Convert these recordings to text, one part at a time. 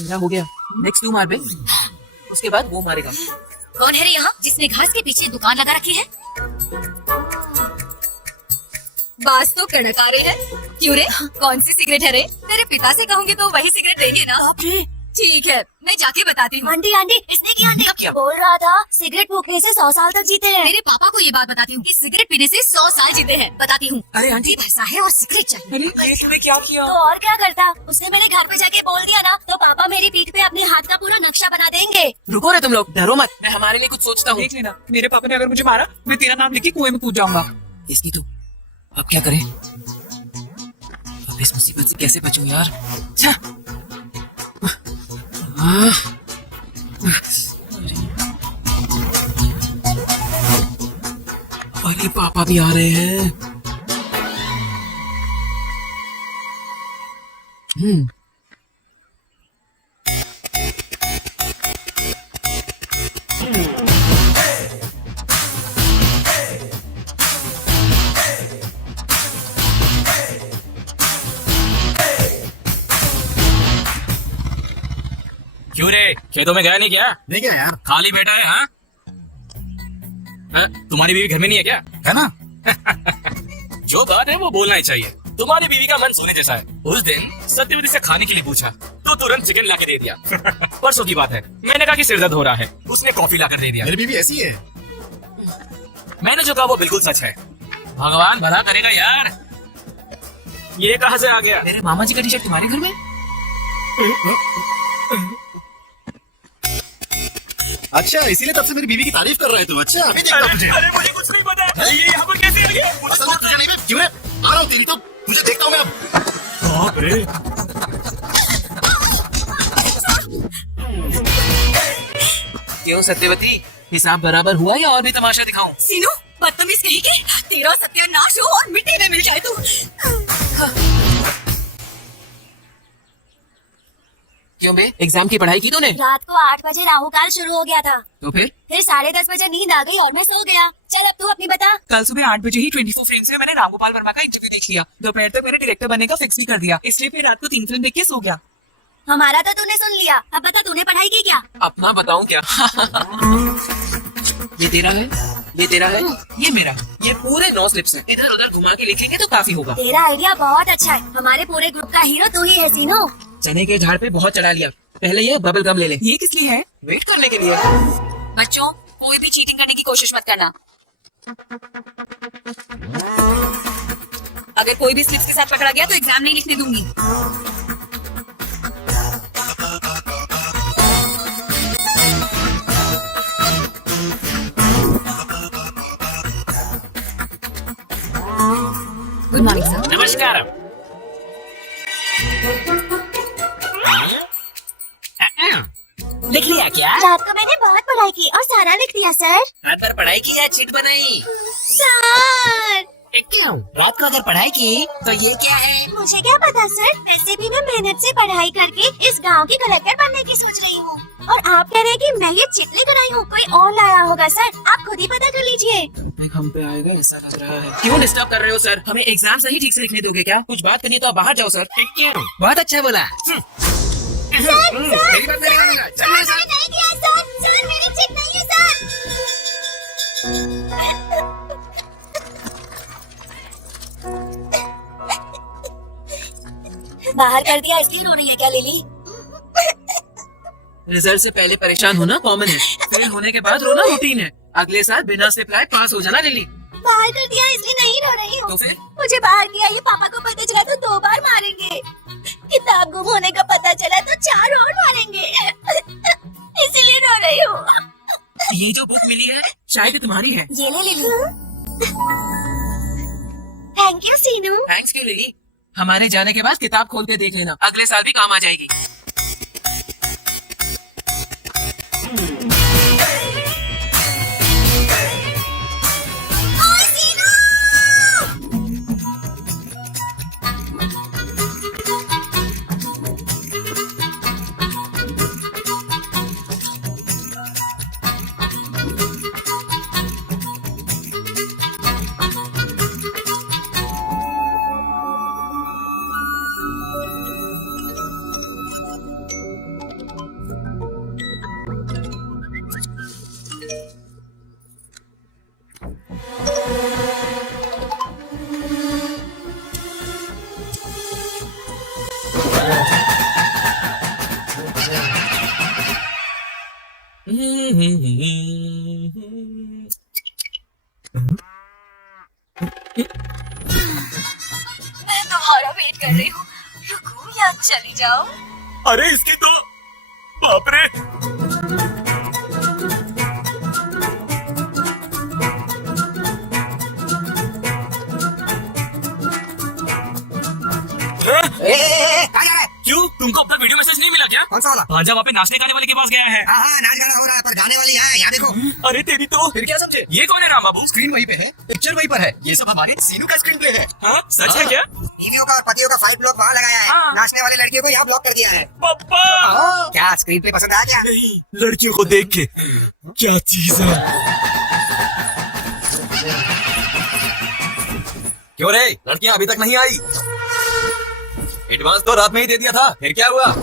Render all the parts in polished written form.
मेरा हो गया। नेक्स्ट तू मार बे, उसके बाद वो मारेगा। कौन है रे यहाँ जिसने घास के पीछे दुकान लगा रखी है? बास तो कड़क आ रहे हैं। क्यों रे, कौन सी सिगरेट है रे? तेरे पिता से कहूँगी तो वही सिगरेट देंगे ना। ठीक है, मैं जाके बताती हूँ। आंटी आंटी, इसने क्या बोल रहा था? सिगरेट फूकने से 100 साल तक जीते हैं। मेरे पापा को ये बात बताती हूँ कि सिगरेट पीने से 100 साल जीते हैं। बताती हूँ। अरे आंटी, पैसा है और सिगरेट चाहिए। ये तूने क्या किया? तो और क्या करता? उसने मेरे घर पे जाके बोल दिया ना, तो पापा मेरी पीठ पे अपने हाथ का पूरा नक्शा बना देंगे। रुको रे तुम लोग, डरो मत, मैं हमारे लिए कुछ सोचता हूँ। देख लेना, मेरे पापा ने अगर मुझे मारा, मैं तेरा नाम लिख के कुएं में कूद जाऊंगा। इसकी तो अब क्या करें? अब इस मुसीबत से कैसे बचूं यार? अरे पापा भी आ रहे हैं। क्यों रे, खेतों में गया नहीं क्या? नहीं क्या यार, खाली बैठा है? हाँ, तुम्हारी बीवी घर में नहीं है क्या? है ना? जो बात है वो बोलना ही चाहिए। तुम्हारी बीवी का मन सोने जैसा है। उस दिन सत्यवती से खाने के लिए पूछा तो तुरंत चिकन ला के दे दिया। परसों की बात है, मैंने कहा कि सिर दर्द हो रहा है, उसने कॉफी ला कर दे दिया। मेरी बीवी ऐसी है। मैंने जो कहा वो बिल्कुल सच है। भगवान भला करेगा यार। ये कहाँ से आ गया? मेरे मामा जी का टी शर्ट तुम्हारे घर में? अच्छा, इसीलिए तब से मेरी बीवी की तारीफ कर रहे तुम। अच्छा, अभी देखता मुझे। अरे मुझे कुछ नहीं पता। ये यहाँ पर कैसे आ गया? असल में तुझे नहीं, मैं क्यों रे? आ रहा हूँ तेरी तो, तुझे देखता हूँ मैं अब। बाप रे। क्यों सत्यवती, हिसाब बराबर हुआ या और भी तमाशा दिखाऊं? सीनू, बदतमीज कहीं के, तेरा सत्यानाश हो और मिट्टी में मिल जाए तू। क्यों बे, एग्जाम की पढ़ाई की तूने? रात को 8 बजे राहु काल शुरू हो गया था, तो फिर 10:30 बजे नींद आ गई और मैं सो गया। चल अब तू अपनी बता। कल सुबह 8 बजे ही 24 फ्रेम्स में मैंने रामगोपाल वर्मा का इंटरव्यू देख लिया। दोपहर तक मैंने डायरेक्टर बनने का फिक्स भी कर दिया, इसलिए फिर रात को 3 फिल्म देख के सो गया। हमारा तो तूने सुन लिया, अब बता तूने पढ़ाई की क्या? अपना बताऊं क्या? ये तेरा है, ये तेरा है, ये मेरा। ये पूरे 9 स्लिप्स हैं। इधर उधर घुमा के लिखेंगे तो काफी होगा। तेरा आइडिया बहुत अच्छा है। हमारे पूरे ग्रुप का हीरो तू ही है सीनू। चने के झाड़ पे बहुत चढ़ा लिया। पहले ये बबल गम ले ले। ये किस लिए है? वेट करने के लिए। बच्चों, कोई भी चीटिंग करने की कोशिश मत करना। अगर कोई भी स्लिप्स के साथ पकड़ा गया तो एग्जाम नहीं लिखने दूंगी। Good morning sir. नमस्कार। लिख लिया क्या? रात को मैंने बहुत पढ़ाई की और सारा लिख दिया सर। पर पढ़ाई की या चिट बनाई? सर क्यों? रात को अगर पढ़ाई की तो ये क्या है? मुझे क्या पता सर, वैसे भी मैं मेहनत से पढ़ाई करके इस गांव की कलेक्टर बनने की सोच रही हूँ। और आप कह रहे हैं कि मैं ये चिट लेकर आई हूँ, कोई और लाया होगा सर, आप खुद ही पता कर लीजिए। हम पे आएगा ऐसा लग रहा है। क्यों डिस्टर्ब कर रहे हो सर? हमें एग्जाम सही ठीक से लिखने दोगे क्या? कुछ बात करनी है तो आप बाहर जाओ सर। क्यों? बहुत अच्छा बोला। मेरी बात नहीं मानेगा। चल मेरे साथ। नहीं किया सर, सर मेरी चिट नहीं है सर। बाहर कर दिया इसलिए रो रही है क्या लिली? रिजल्ट से पहले परेशान होना कॉमन है, फेल होने के बाद रोना रूटीन है। अगले साल बिना स्लिप लाए पास हो जाना लिली। बाहर कर दिया इसलिए नहीं रो रही हूँ। तो फिर? मुझे बाहर किया ये पापा को पता चला तो 2 बार मारेंगे। किताब गुम होने का पता चला तो 4 और मारेंगे। इसीलिए रो रही हूँ। ये जो बुक मिली है शायद तुम्हारी है। ये ले Lily. Thank you Seenu. Thanks क्यों लिली? हमारे जाने के बाद किताब खोल के देख लेना, अगले साल भी काम आ जाएगी। मैं तुम्हारा वेट कर रही हूँ, रुको या चली जाओ। अरे इसके तो बाप रे। क्यों, तुमको अपना वीडियो मैसेज नहीं मिला क्या? कौन सा वाला? भांजा वहाँ पे नाचने गाने वाले के पास गया है। हाँ नाच गाना हो रहा है पर गाने वाली है, यहाँ देखो। अरे तेरी तो फिर क्या समझे? ये कौन है राम बाबू? स्क्रीन वहीं पे है, पिक्चर वहीं पर है। ये सब हमारे सीनू का स्क्रीन प्ले है। हाँ सच है क्या? बीवियों का और पतियों का फाइट ब्लॉक वहाँ लगाया है। हाँ। नाचने वाली लड़कियों को यहाँ ब्लॉक कर दिया है। पापा क्या स्क्रीन प्ले पसंद आया क्या? नहीं, लड़कियों को देख के क्या चीज है। क्यों रे, लड़कियाँ अभी तक नहीं आई? एडवांस तो रात में ही दे दिया था, फिर क्या हुआ?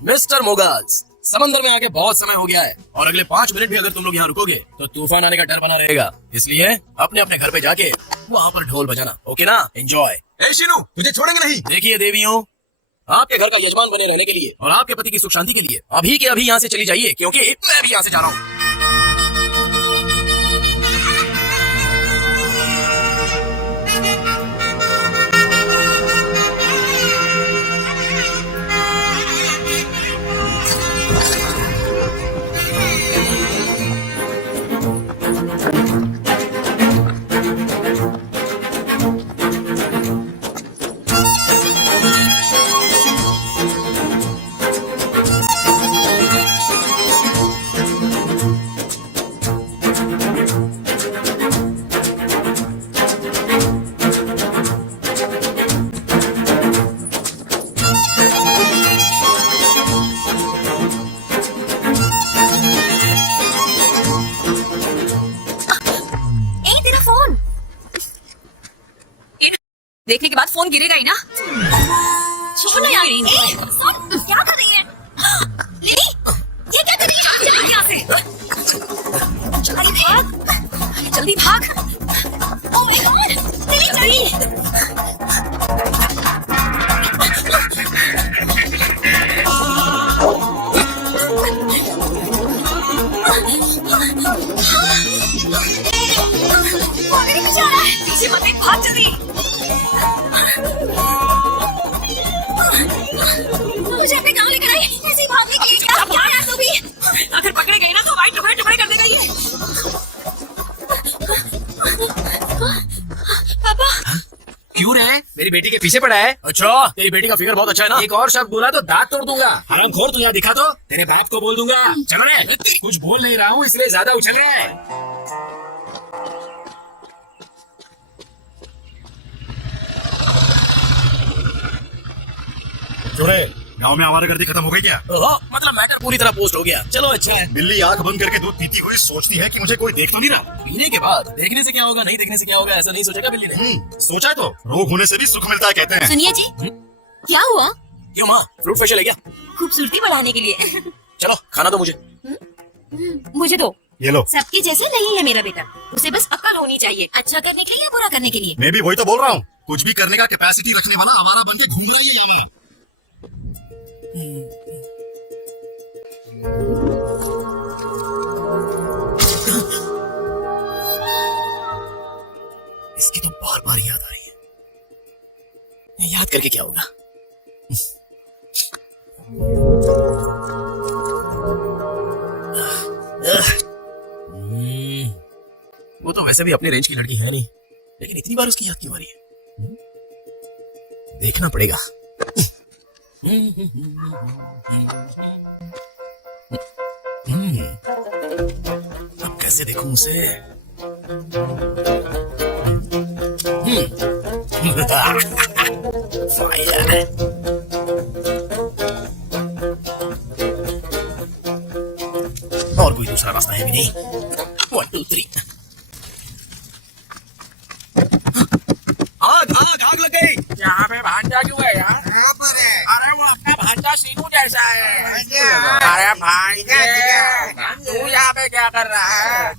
मिस्टर मोगल्स, समंदर में आके बहुत समय हो गया है और अगले 5 मिनट भी अगर तुम लोग यहाँ रुकोगे तो तूफान आने का डर बना रहेगा। इसलिए अपने अपने घर पे जाके वहाँ पर ढोल बजाना, ओके ना? एंजॉय। ए शीनू, तुझे छोड़ेंगे नहीं। देखिए देवियों, आपके घर का यजमान बने रहने के लिए और आपके पति की सुख शांति के लिए अभी के अभी यहाँ से चली जाइए, क्योंकि मैं भी यहाँ से जा रहा हूँ। देखने के बाद फोन गिरेगा ही ना। छोड़ो यार, क्या कर रही है लिली? ये क्या कर रही है? चल यहाँ से, जल्दी भाग, जल्दी भाग। ओह माय गॉड, लिली चली। पीछे मत देख, भाग जल्दी। मुझे अपने गाँव लेकर आई, ऐसे ही भागने के लिए। क्या यार तू भी? अगर पकड़े गए ना तो भाई टुकड़े टुकड़े कर देगा ये। पापा क्यों रे? मेरी बेटी के पीछे पड़ा है? अच्छा, तेरी बेटी का फिगर बहुत अच्छा है ना? एक और शब्द बोला तो दांत तोड़ दूंगा। हरामखोर, तू यहाँ दिखा तो तेरे बाप को बोल दूंगा। चलो रे, कुछ बोल नहीं रहा हूँ इसलिए ज्यादा उछल रहे हैं। गांव में आवारागर्दी खत्म हो गई क्या? मतलब मैटर पूरी तरह पोस्ट हो गया। चलो अच्छा है। बिल्ली आंख बंद करके दूध पीती हुई सोचती है कि मुझे कोई देख तो नहीं रहा। पीने के बाद देखने से क्या होगा, नहीं देखने से क्या होगा, ऐसा नहीं सोचेगा बिल्ली ने। सोचा है तो रोग होने से भी सुख मिलता है कहते हैं। सुनिए जी, क्या हुआ? क्यों माँ, फ्रूट फेशियल है क्या? खूबसूरती बढ़ाने के लिए। चलो खाना दो मुझे। मुझे दो। ये लो। सबके जैसे नहीं है मेरा बेटा, उसे बस अक्ल होनी चाहिए। अच्छा करने के लिए या बुरा करने के लिए? मैं भी वही तो बोल रहा हूँ, कुछ भी करने का कैपेसिटी रखने वाला आवारा बन के घूम रही है यहाँ। इसकी तो बार बार याद आ रही है। याद करके क्या होगा? वो तो वैसे भी अपने रेंज की लड़की है नहीं, लेकिन इतनी बार उसकी याद क्यों आ रही है? देखना पड़ेगा। अब कैसे देखूं उसे? फायर। और कोई दूसरा रास्ता है भी नहीं। 1 2 3। आग आग आग लग गई। यहाँ पे भाग भांजा क्यों है यार? अरे वो अपना भांजा सीनू जैसा है। अरे भाई तू यहाँ पे क्या कर रहा है?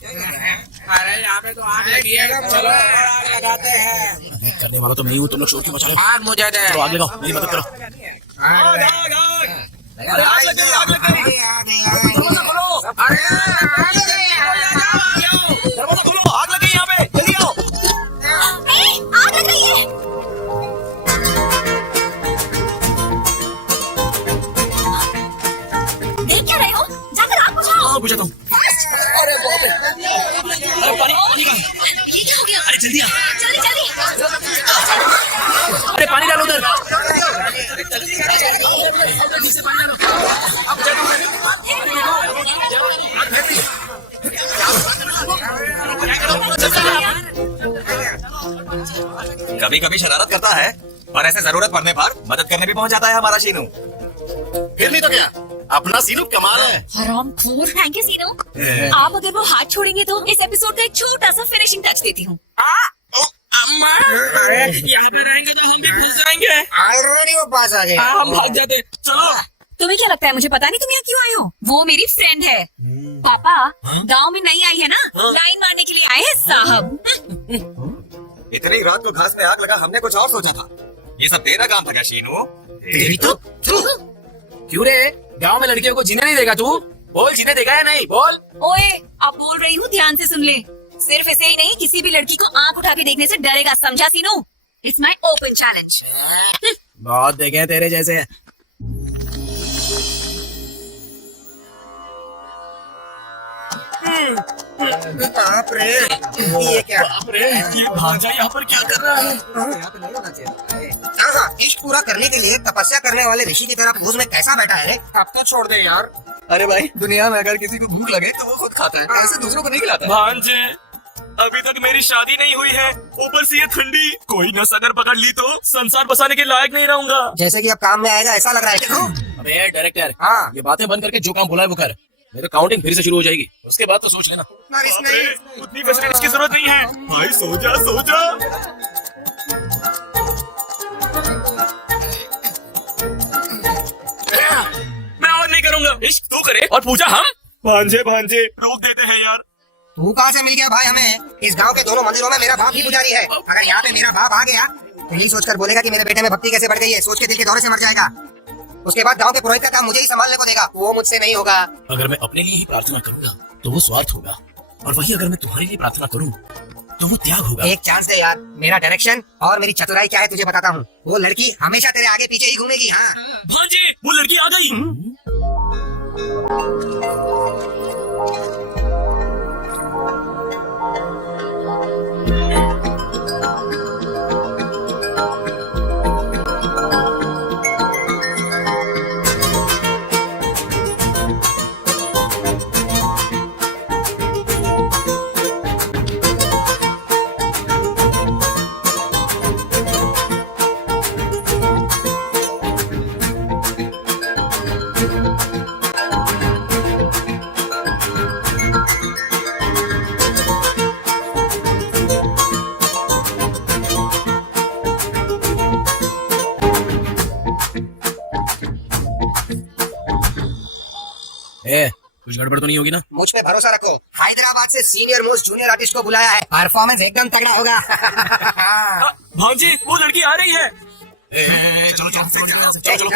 अरे यहाँ पे तो आग लगी है, चलो आग लगाते हैं। करने वाला तो मैं हूँ, तुम लोग शोर क्यों मचा रहे हो? आग मुझे दे। चलो आग लगाओ, मेरी मदद करो। आग आग आग। आग लगी, आग लगी। दरवाजा खोलो। अरे दरवाजा खोलो, आग लगी यहाँ पे, जल्दी आओ। आग लग रही है। देख क्या रहे हो? जाकर आग बुझाओ। हाँ बुझाता हूँ। अरे बाप रे। अरे पानी पानी कहाँ? ये क्या हो गया? अरे जल्दी आ। जल्दी जल्दी। अरे पानी डालो उधर। कभी कभी शरारत करता है और ऐसे जरूरत पड़ने पर मदद करने भी पहुंच जाता है हमारा शीनू। फिर नहीं तो क्या, अपना सीनू कमाल है। हरामखोर। थैंक यू सीनू। आप अगर वो हाथ छोड़ेंगे तो इस एपिसोड का एक छोटा सा फिनिशिंग टच देती हूँ। अम्मा, यहाँ पे रहेंगे तो हम भी भूल जाएंगे। ऑलरेडी वो पास आ गए। हाँ, हम भाग जाते। चलो। तुम्हें क्या लगता है मुझे पता नहीं तुम यहाँ क्यों आए हो? वो मेरी फ्रेंड है। पापा गांव में नई आई है ना, लाइन मारने के लिए आए हैं साहब। इतनी रात को घास में आग लगा, हमने कुछ और सोचा था। ये सब तेरा काम था क्या शीनू? तेरी तो तू क्यों रे, गांव में लड़कियों को जीने नहीं देगा तू? बोल, जीने देगा या नहीं, बोल। ओए अब बोल रही हूँ, ध्यान से सुन ले। सिर्फ इसे ही नहीं, किसी भी लड़की को आंख उठा के देखने से डरेगा, समझा Seenu? It's my open challenge. बहुत देखे हैं तेरे जैसे। बाप रे, ये क्या? बाप रे, ये भांजा यहाँ पर क्या कर रहा है? इश्क पूरा करने के लिए तपस्या करने वाले ऋषि की तरह पूज में कैसा बैठा है रे? अब तो छोड़ दे यार। अरे भाई, दुनिया में अगर किसी को भूख लगे तो वो खुद खाता है, ऐसे दूसरों को नहीं खिलाता। भांजे, अभी तक मेरी शादी नहीं हुई है, ऊपर से ये ठंडी। कोई नस अगर पकड़ ली तो संसार बसाने के लायक नहीं रहूंगा। जैसे कि अब काम में आएगा ऐसा लग रहा है। अबे डायरेक्टर, हाँ। ये बातें बंद करके जो काम बोला है वो कर। नहीं तो काउंटिंग फिर से शुरू हो जाएगी, उसके बाद तो सोच लेना। बाप रे, उतनी फैसिलिटीज की जरूरत नहीं है। भाई सो जा सो जा। मैं और नहीं करूंगा। इश्क तू करे और पूजा हम। भांजे भांजे रोक देते हैं यार। तू कहाँ से मिल गया भाई हमें? इस गांव के दोनों मंदिरों में मेरा बाप ही पुजारी है। अगर यहाँ पे मेरा बाप आ गया तो यही सोचकर बोलेगा कि मेरे बेटे में भक्ति कैसे बढ़ गई है, सोच के दिल के दौरे से मर जाएगा। उसके बाद गांव के पुरोहित का काम मुझे ही संभालने को देगा, वो मुझसे नहीं होगा। अगर मैं अपने लिए ही प्रार्थना करूंगा तो वो स्वार्थ होगा, और वही अगर मैं तुम्हारे लिए प्रार्थना करूं तो वो त्याग होगा। एक चांस दे यार, मेरा डायरेक्शन और मेरी चतुराई क्या है तुझे बताता हूँ। वो लड़की हमेशा तेरे आगे पीछे ही घूमेगी। हाँ, भांजे, वो लड़की आ गई। कुछ गड़बड़ तो नहीं होगी ना? मुझ पे भरोसा रखो। हैदराबाद से सीनियर मोस्ट जूनियर आर्टिस्ट को बुलाया है, परफॉर्मेंस एकदम तगड़ा होगा। भांजे, वो लड़की आ रही है। चलो।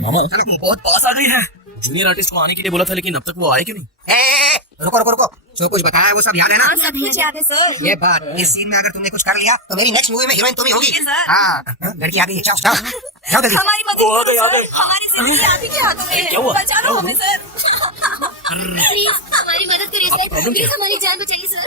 मामा, वो बहुत पास आ गई है। जूनियर आर्टिस्ट को आने के लिए बोला था, लेकिन अब तक वो आए क्यों नहीं? रुको रुको रुको, जो कुछ बताया वो सब याद है ना? सब कुछ याद है सर। ये बात, इस सीन में अगर तुमने कुछ कर लिया तो मेरी नेक्स्ट मूवी में हीरोइन तुम ही होगी। ठीक है, सर। हाँ, लड़की आ गई है, जाओ जाओ जाओ जल्दी। हमारी मदद वो आ गई, करो आ सर। गई। हमारी जिंदगी आप ही के हाथों में क्या है। हुआ? बचा लो हमें सर। प्लीज हमारी मदद करिए सर, प्रॉब्लम क्या प्लीज हमारी जान बचाइए सर।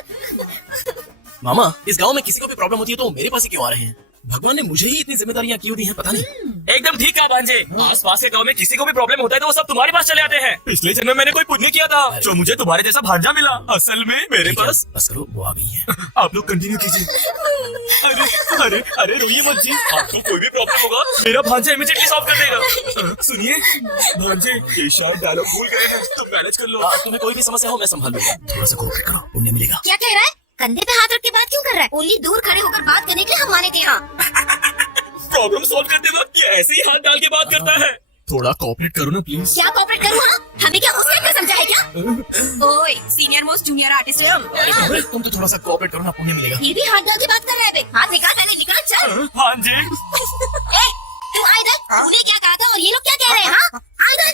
मामा, इस गांव में किसी को भी प्रॉब्लम होती है तो वो मेरे पास ही क्यों आ रहे हैं? भगवान ने मुझे ही इतनी जिम्मेदारियां क्यों दी हैं, पता नहीं। एकदम ठीक है भांजे। आस पास के गांव में किसी को भी प्रॉब्लम होता है तो वो सब तुम्हारे पास चले आते हैं। पिछले जन्म में मैंने कोई पुण्य किया था जो मुझे तुम्हारे जैसा भांजा मिला। असल में मेरे पास। बस करो, वो आ गई है। आप लोग कंटिन्यू कीजिए। अरे अरे अरे रोइए मत जी, आपको कोई भी प्रॉब्लम होगा मेरा भांजा इमीडिएटली सॉल्व कर देगा। सुनिए भांजे, ये शॉर्ट डायलॉग भूल गए हैं, तुम मैनेज कर लो। तुम्हें कोई भी समस्या हो मैं संभाल लूंगा। थोड़ा सा कोऑपरेट करो, पुण्य मिलेगा। क्या कह रहा है? कंधे पे हाथ रख के बात क्यों कर रहा है? ओनली दूर खड़े होकर बात करने के लिए हम माने थे। प्रॉब्लम सॉल्व करते वक्त ये ऐसे ही हाथ डाल के बात करता है। थोड़ा कोऑपरेट करो ना प्लीज। क्या कॉपरेट करूँ? हाँ? हमें क्या होशियार का समझा है क्या? ओए सीनियर मोस्ट जूनियर आर्टिस्ट है। तुम तो थोड़ा सा कोऑपरेट करो ना, पुण्य मिलेगा। ये भी हाथ डाल के बात कर रहे हैं बे। हाथ निकाल, पहले निकाल, चल। हाँ जी। ए, तू आ इधर। तूने क्या कहा था और ये लोग क्या कह रहे हैं? हाँ, आ इधर।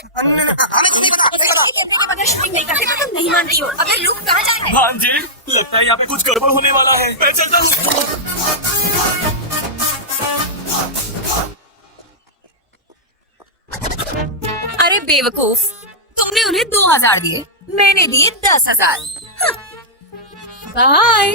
हमें कुछ नहीं पता, नहीं पता। अगर शूटिंग नहीं करते तो तुम नहीं मानती हो। अबे लुक कहाँ जा रहे हैं? हाँ जी, लगता है यहाँ पे कुछ गड़बड़ होने वाला है। मैं चलता हूँ। अरे बेवकूफ, तुमने उन्हें 2000 दिए, मैंने दिए 10,000। बाय।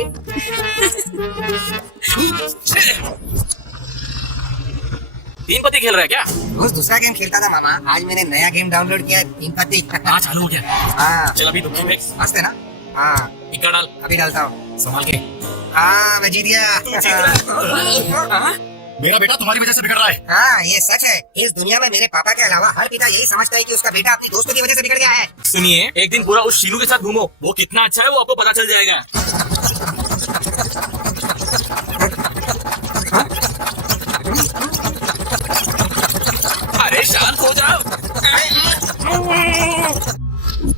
तीन पत्ती खेल रहा है क्या? रोज दूसरा गेम खेलता था मामा, आज मैंने नया गेम डाउनलोड किया, 3 पत्ती। हाँ चालू हो गया। हाँ चल अभी तुम फिक्स मस्त है ना। हाँ इक्का डाल, अभी डालता हूँ। संभाल के। हाँ मैं जीत गया। तू जीत रहा है। मेरा बेटा तुम्हारी वजह से बिगड़ रहा है। हाँ ये सच है। इस दुनिया में मेरे पापा के अलावा हर पिता यही समझता है कि उसका बेटा अपने दोस्तों की वजह से बिगड़ गया है। सुनिए, एक दिन पूरा उस शीनू के साथ घूमो, वो कितना अच्छा है वो आपको पता चल जाएगा। अरे शांत हो जाओ।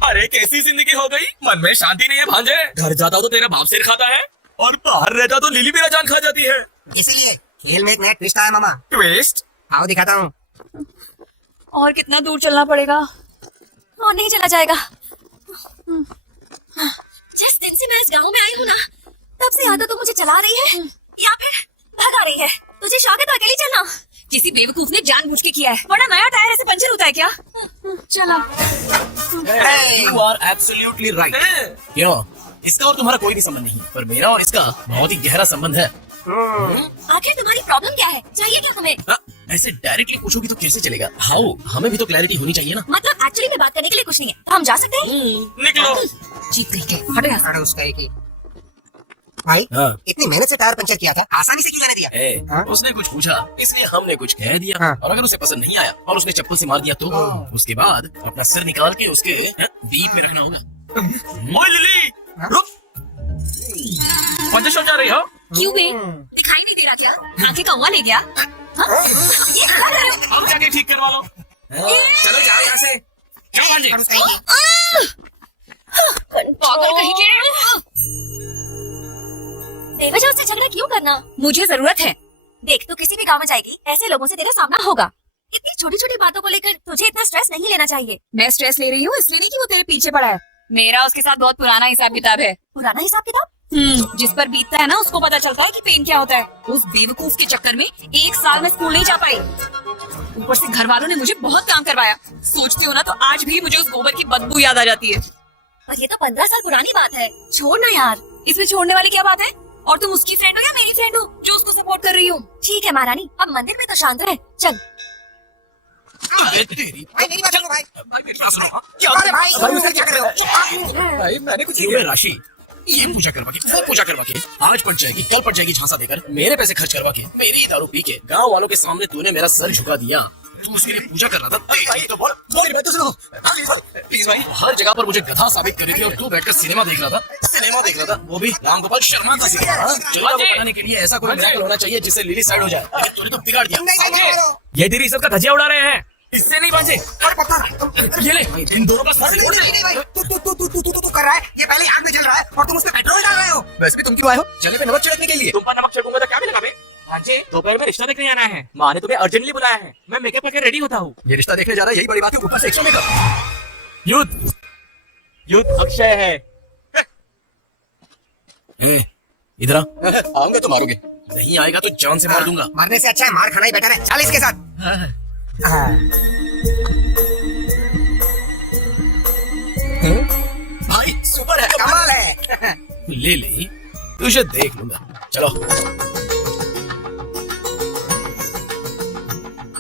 अरे कैसी जिंदगी हो गई, मन में शांति नहीं है भांजे। घर जाता तो तेरा बाप सिर खाता है और बाहर रहता तो लिली मेरा जान खा जाती है। इसीलिए खेल में एक नया ट्विस्ट आया मामा। ट्विस्ट? आओ दिखाता हूँ। और कितना दूर चलना पड़ेगा? और नहीं चला जाएगा। जिस दिन से मैं इस गांव में आई हूँ ना, तब से आदत तो मुझे चला रही है या फिर भगा रही है। तुझे शौक है तो अकेली चलना। किसी बेवकूफ ने जानबूझ के किया है, वरना नया टायर ऐसे पंचर होता है क्या? चलो। You are absolutely right. क्यों? इसका और तुम्हारा कोई भी संबंध नहीं है, पर मेरा और इसका बहुत ही गहरा संबंध है। आखिर तुम्हारी प्रॉब्लम क्या है? चाहिए क्या तुम्हें? हाँ, ऐसे डायरेक्टली पूछोगी तो कैसे चलेगा? हाउ, हमें भी तो क्लैरिटी होनी चाहिए ना। मतलब एक्चुअली में बात करने के लिए कुछ नहीं है, तो हम जा सकते हैं? निकलो। जीत गई के, हटो यहाँ से। अरे उसका एक ही। भाई हाँ। इतनी मेहनत से टायर पंचर किया था, आसानी से क्यों जाने दिया? हाँ? उसने कुछ पूछा, इसलिए हमने कुछ कह दिया। हाँ। और अगर उसे पसंद नहीं आया और उसने चप्पल से मार दिया तो उसके बाद अपना सर निकाल के उसके बीप में रखना होगा। ओए लिली, रुक। पंचर शॉट जा रही हो? क्यों बे? दिखाई नहीं दे रहा क्या? आंखें कौवा ले गया? हाँ? ये क्या कर रहे हो? अब जाके ठीक करवा लो। चलो जाओ यहाँ से। जाओ भांजे। और उसका एक ही। पागल कहीं के। बेवजह से झगड़ा क्यों करना? मुझे जरूरत है। देख तू किसी भी गांव में जाएगी, ऐसे लोगों से तेरा सामना होगा। इतनी छोटी छोटी बातों को लेकर तुझे इतना स्ट्रेस नहीं लेना चाहिए। मैं स्ट्रेस ले रही हूँ इसलिए नहीं कि वो तेरे पीछे पड़ा है। मेरा उसके साथ बहुत पुराना हिसाब किताब है। पुराना हिसाब किताब? जिस पर बीतता है ना उसको पता चलता है कि पेन क्या होता है। उस बेवकूफ के चक्कर में 1 साल में स्कूल नहीं जा पाई। ऊपर से घर वालों ने मुझे बहुत काम करवाया। सोचती हूँ ना तो आज भी मुझे उस गोबर की बदबू याद आ जाती है। पर ये तो 15 साल पुरानी बात है। छोड़ ना यार, इसमें छोड़ने वाली क्या बात है? और तुम उसकी फ्रेंड हो या मेरी फ्रेंड हो जो उसको सपोर्ट कर रही हो? ठीक है महारानी, अब मंदिर में तो शांत रहे। चल। अरे तेरी भाई मेरी बात सुनो भाई। भाई मेरी बात सुनो। अरे भाई तुम उसे क्या कर रहे हो? भाई मैंने कुछ नहीं। राशि ये पूजा करवा के, वो पूजा करवा के, आज पड़ जाएगी कल पड़ जाएगी झांसा देकर, मेरे पैसे खर्च करवा के, मेरी ही दारू पी के गांव वालों के सामने तूने मेरा सर झुका दिया। तू उसके लिए पूजा कर रहा था। भाई तो बोल, मेरी बात तो सुनो प्लीज भाई। हर जगह पर मुझे गधा साबित कर रही थी और तू बैठकर सिनेमा देख रहा था। सिनेमा देख रहा था, वो भी रामगोपाल शर्मा का सिनेमा। चलो बनाने के लिए ऐसा कोई मिरेकल होना चाहिए जिससे लिली साइड हो जाए। तूने तो बिगाड़ दिया। नहीं नहीं करो। ये तेरी सबका धजिया उड़ा रहे हैं, इससे नहीं बांचे। ये ले, इन दोनों का सर फोड़ दे। नहीं भाई तू कर रहा है। ये पहले आग में जल रहा है और तुम उस पे पेट्रोल डाल रहे हो। वैसे भी तुम क्यों आए हो? जले पे नमक छिड़कने के लिए। तुम पर नमक छिड़कूंगा तो क्या मिलेगा बे? भांजे, दोपहर में रिश्ता देखने आना है। माँ ने तुम्हें अर्जेंटली बुलाया है। मैं मेकअप करके रेडी होता हूँ। ये रिश्ता देखने जा रहा है, यही बड़ी बात है। ऊपर से 100 मेकअप। युद्ध, युद्ध अक्षय है। इधर आऊंगा तो मारोगे, नहीं आएगा तो जान से मार दूंगा। मरने से अच्छा है मार खाना ही बेटर है। चल इसके साथ। भाई सुपर है, कमाल है। ले ले, तुझे देख लूंगा। चलो।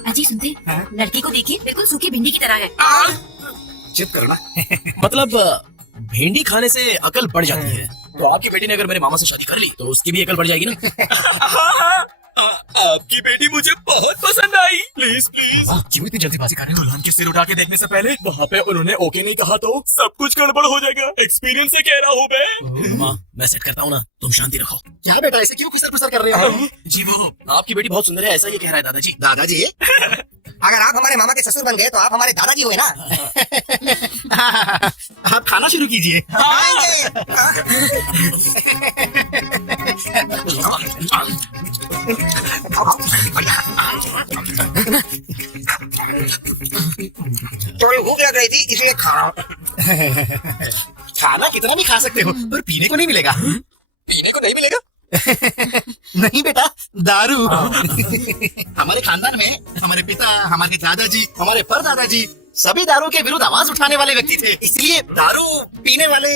अजी सुनते, लड़की को देखिए, बिल्कुल सूखी भिंडी की तरह है। चित करना। मतलब भिंडी खाने से अकल बढ़ जाती है। तो आपकी बेटी ने अगर मेरे मामा से शादी कर ली तो उसकी भी अकल बढ़ जाएगी ना। आपकी बेटी मुझे बहुत पसंद आई। Please please. क्यों इतनी जल्दीबाजी कर रहे हो? दुल्हन के सिर उठा के देखने से पहले वहाँ पे उन्होंने ओके नहीं कहा तो सब कुछ गड़बड़ हो जाएगा। एक्सपीरियंस से कह रहा हूँ मैं। मामा मैं सेट करता हूँ ना, तुम शांति रखो। क्या बेटा ऐसे क्यों खुसर खुसर कर रहे हो? जी वो आपकी बेटी बहुत सुंदर है, ऐसा ये कह रहा है दादाजी। दादाजी अगर आप हमारे मामा के ससुर बन गए तो आप हमारे दादाजी हुए ना। आप खाना शुरू कीजिए। थोड़ी भूख लग रही थी इसलिए खा। खाना कितना भी खा सकते हो पर पीने को नहीं मिलेगा। पीने को नहीं मिलेगा? नहीं बेटा, दारू। हमारे खानदान में हमारे पिता, हमारे दादाजी, हमारे परदादाजी सभी दारू के विरुद्ध आवाज उठाने वाले व्यक्ति थे। इसलिए दारू पीने वाले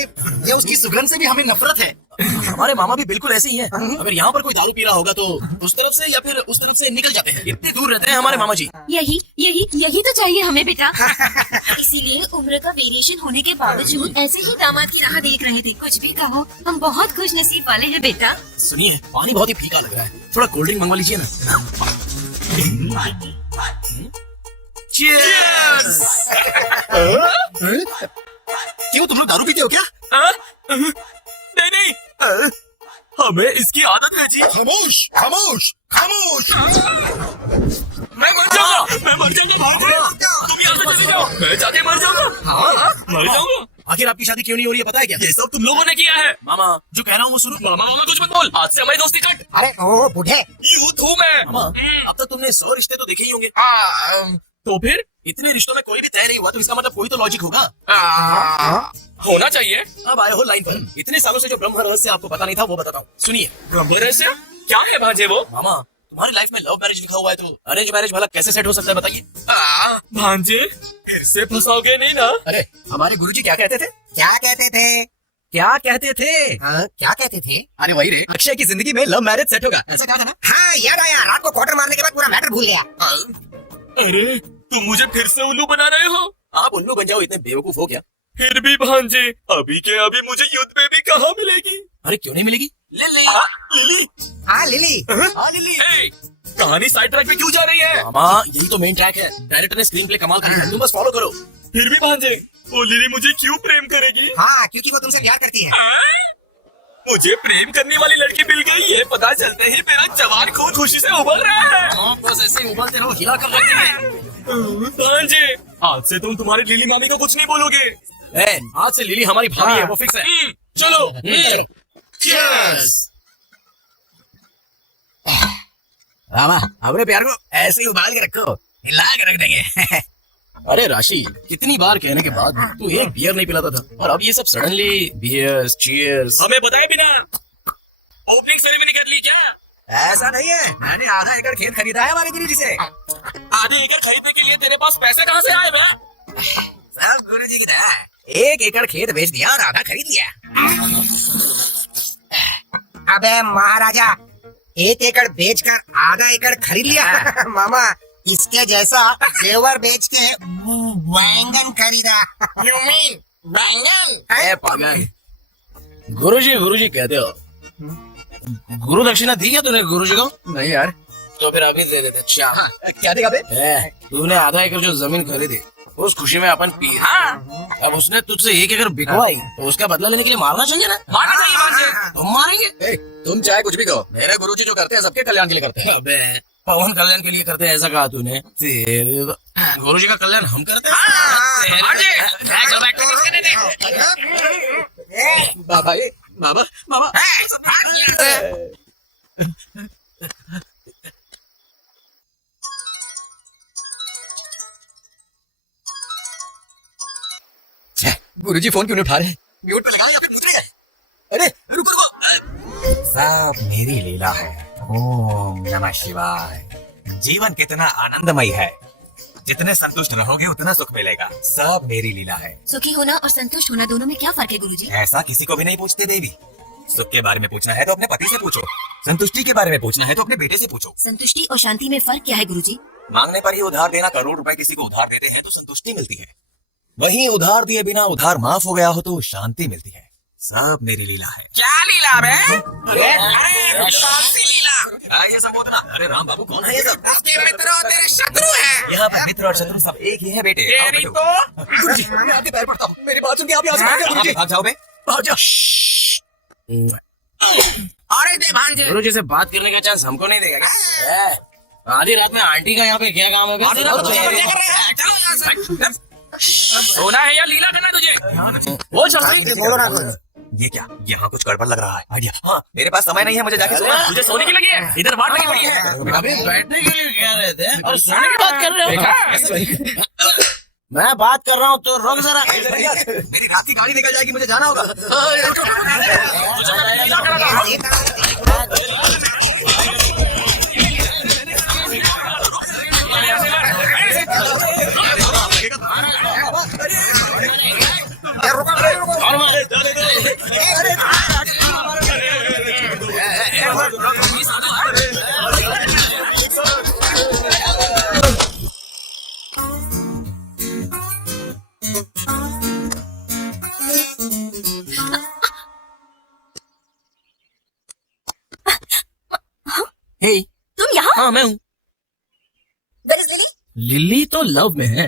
या उसकी सुगंध से भी हमें नफरत है। हमारे मामा भी बिल्कुल ऐसे ही है। अगर यहाँ पर कोई दारू पी रहा होगा तो उस तरफ से या फिर उस तरफ से निकल जाते हैं। इतनी दूर रहते हैं हमारे मामा जी। यही यही यही तो चाहिए हमें बेटा। इसीलिए उम्र का वेरिएशन होने के बावजूद ऐसे ही दामाद की राह देख रहे थे। कुछ भी कहो, हम बहुत खुश नसीब वाले हैं बेटा। सुनिए पानी बहुत ही फीका लग रहा है, थोड़ा कोल्ड ड्रिंक मंगवा लीजिए ना। Cheers! क्यों तुम लोग दारू पीते हो क्या? नहीं नहीं, हमें इसकी आदत है जी। खामोश खामोश खामोश। मैं मर जाऊंगा, मैं मर जाऊंगा। तुम यहाँ से चले जाओ, मैं जाके मर जाऊंगा। हाँ मर जाऊंगा। आखिर आपकी शादी क्यों नहीं हो रही है पता है क्या? ये सब तुम लोगों ने किया है। मामा जो कह रहा हूँ वो सुनो। मामा मामा कुछ मत बोल, आज से हमारी दोस्ती कट। अरे ओ बूढ़े, यूथ हूँ मैं। मामा अब तक तुमने 100 रिश्ते तो देखे ही होंगे। तो फिर इतने रिश्तों में कोई भी तय नहीं हुआ तो इसका मतलब कोई तो लॉजिक होगा। होना चाहिए। अब आए हो लाइन पर। इतने सालों से जो ब्रह्म रहस्य आपको पता नहीं था वो बताता हूँ, सुनिए। ब्रह्म रहस्य क्या है भांजे वो? मामा तुम्हारी लाइफ में लव मैरिज लिखा हुआ है तो अरेंज मैरिज भला कैसे सेट हो सकता है बताइए? भांजे फिर से फंसाओगे नहीं ना? अरे हमारे गुरुजी क्या कहते थे? क्या कहते थे? क्या कहते थे? हाँ क्या कहते थे? अरे वही रे, अक्षय की जिंदगी में लव मैरिज सेट होगा, ऐसा कहा था ना? हाँ याद आया, रात को क्वार्टर मारने के बाद पूरा मैटर भूल गया। अरे तुम मुझे फिर से उल्लू बना रहे हो? आप उल्लू बन जाओ, इतने बेवकूफ हो क्या? फिर भी भांजे अभी के अभी मुझे युद्ध में भी कहाँ मिलेगी? अरे क्यों नहीं मिलेगी? लिली। हाँ लिली। हाँ लिली। ए, कहानी साइड ट्रैक पे क्यों जा रही है? मामा यही तो मेन ट्रैक है, डायरेक्टर ने स्क्रीन प्ले कमाल कर दिया, तुम बस फॉलो करो। फिर भी भांजे वो लिली मुझे क्यों प्रेम करेगी? हाँ क्योंकि वो तुमसे प्यार करती है। मुझे प्रेम करने वाली लड़की मिल गई, ये पता चलते ही मेरा जवान खून खुशी से उबल रहा है। बस ऐसे ही उबलते रहो, हिला कर रख देंगे। भांजे आज से तुम तुम्हारी लिली मामी को कुछ नहीं बोलोगे। आज से लिली हमारी भाभी है, वो फिक्स है। चलो Cheers! मामा अपने प्यार को ऐसे ही उबाल के रखो, हिला के रख देंगे। अरे राशि कितनी बार कहने के बाद तू एक बियर नहीं पिलाता था और अब ये सब सडनली बियर्स चीयर्स। हमें बताए बिना ओपनिंग सेरेमनी कर ली क्या? ऐसा नहीं है, मैंने आधा एकड़ खेत खरीदा है हमारे गुरुजी से। आधे एकड़ खरीदने के लिए तेरे पास पैसे कहाँ से आए? मैं सब गुरुजी की तरह 1 एकड़ खेत बेच दिया और आधा खरीद लिया। अबे महाराजा, 1 एकड़ बेचकर आधा एकड़ खरीद लिया। मामा इसके जैसा जेवर बेच के बैंगन खरीदा। You mean बैंगन? ए पागल, गुरुजी कहते हो। गुरु दक्षिणा दी क्या तूने गुरुजी को? नहीं यार। तो फिर अभी दे देते। अच्छा क्या देगा बे? तूने आधा एकड़ जो जमीन खरीदी उस खुशी में अपन पी। अब उसने तुझसे 1 एकड़ बिकवाई तो उसका बदला लेने के लिए मारना चाहिए ना? मारना चाहिए भांजे। तुम मारेंगे? तुम चाहे कुछ भी कहो, मेरे गुरुजी जो करते हैं सबके कल्याण के लिए करते हैं। अबे पवन कल्याण के लिए करते हैं ऐसा कहा तूने? तेरे गुरुजी का कल्याण हम करते हैं। बाबा बाबा बाबा गुरुजी फोन क्यों नहीं उठा रहे? म्यूट पे लगाओ या फिर मुझे। अरे रुको। सब मेरी लीला है। ओम नमः शिवाय। जीवन कितना आनंदमय है, जितने संतुष्ट रहोगे उतना सुख मिलेगा। सब मेरी लीला है। सुखी होना और संतुष्ट होना दोनों में क्या फर्क है गुरुजी? ऐसा किसी को भी नहीं पूछते देवी। सुख के बारे में पूछना है तो अपने पति से पूछो, संतुष्टि के बारे में पूछना है तो अपने बेटे से पूछो। संतुष्टि और शांति में फर्क क्या है गुरुजी? मांगने पर ही उधार देना, करोड़ रुपए किसी को उधार देते हैं तो संतुष्टि मिलती है, वहीं उधार दिए बिना उधार माफ हो गया हो तो शांति मिलती है। सब मेरी लीला है। क्या लीला बे? अरे कौन सी लीला? क्या है ये सब बोलना? अरे राम बाबू कौन है ये सब? तेरे मित्र और तेरे शत्रु हैं। यहाँ पे मित्र और शत्रु सब एक ही है बेटे। आओ तेरी बैठो। तो गुरुजी, मैं आपके पैर पड़ता हूँ। मेरी बात सुन के आप यहाँ से भाग जाओ गुरुजी। भाग जाओ बे, भाग जाओ। अरे दे भांजे। गुरुजी से बात करने का चांस हमको नहीं देगा क्या? आधी रात में आंटी का यहाँ पे क्या काम है? सोना है या लीला करना है तुझे? वो चल रही बोलो ना कुछ। ये क्या? यहाँ कुछ गड़बड़ लग रहा है। आइडिया। हाँ, मेरे पास समय नहीं है, मुझे जाके सोना। तुझे सोने की लगी है? इधर वाट लगी पड़ी है। अभी बैठने के लिए कह रहे थे और सोने की बात कर रहे हो? मैं बात कर रहा हूँ तो रुक जरा। मेरी रात की गाड़ी निकल जाएगी, मुझे जाना होगा। हे, तुम यहाँ? हाँ मैं हूँ। Where is Lily? लिली तो लव में है।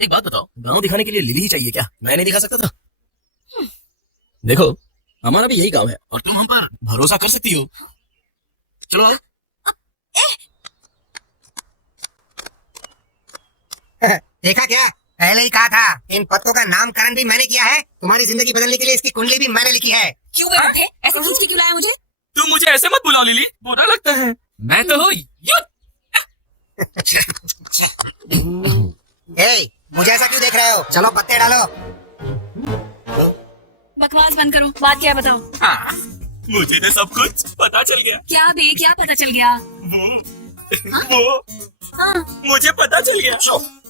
एक बात बताओ, गांव दिखाने के लिए लिली ही चाहिए क्या? मैं नहीं दिखा सकता था? देखो, हमारा भी यही गांव है और तुम हम पर भरोसा कर सकती हो। चलो देखा क्या? पहले ही कहा था, इन पत्तों का नामकरण भी मैंने किया है। तुम्हारी जिंदगी बदलने के लिए इसकी कुंडली भी मैंने लिखी है। क्यों बे बुड्ढे? ऐसे खींच के क्यों लाया मुझे? तुम मुझे ऐसे मत बुलाओ लिली, बुरा लगता है। मैं तो हूँ ए, मुझे ऐसा क्यों देख रहे हो? चलो पत्ते डालो। बकवास बंद करो। बात क्या है बताओ? हाँ, मुझे तो सब कुछ पता चल गया। क्या बे, क्या पता चल गया? वो मुझे पता चल गया।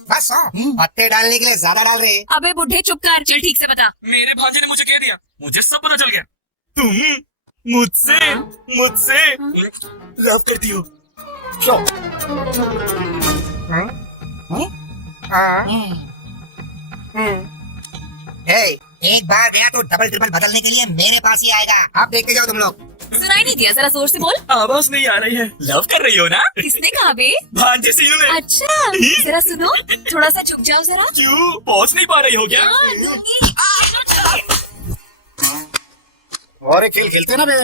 बस पत्ते डालने के लिए ज्यादा डाल रहे। अबे बुड्ढे चुप कर, चल ठीक से बता। मेरे भांजे ने मुझे कह दिया, मुझे सब पता चल गया। तुम मुझसे लव करती हो। एक बार गया तो डबल ट्रिपल बदलने के लिए मेरे पास ही आएगा। आप देखते जाओ तुम लोग। सुनाई नहीं दिया, जरा जोर से बोल। आवाज नहीं आ रही है। लव कर रही हो ना? किसने कहा बे? भांजे सीनू ने। अच्छा, जरा सुनो, थोड़ा सा झुक जाओ जरा। क्यों पहुंच नहीं पा रही हो क्या? हाँ, दूंगी। और खेल खेलते ना बे।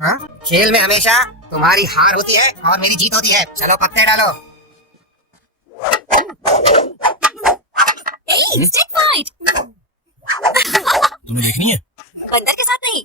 हाँ? खेल में हमेशा तुम्हारी हार होती है और मेरी जीत होती है। चलो पत्ते डालो। Stick fight. तुम्हें देखनी है? बंदर के साथ नहीं।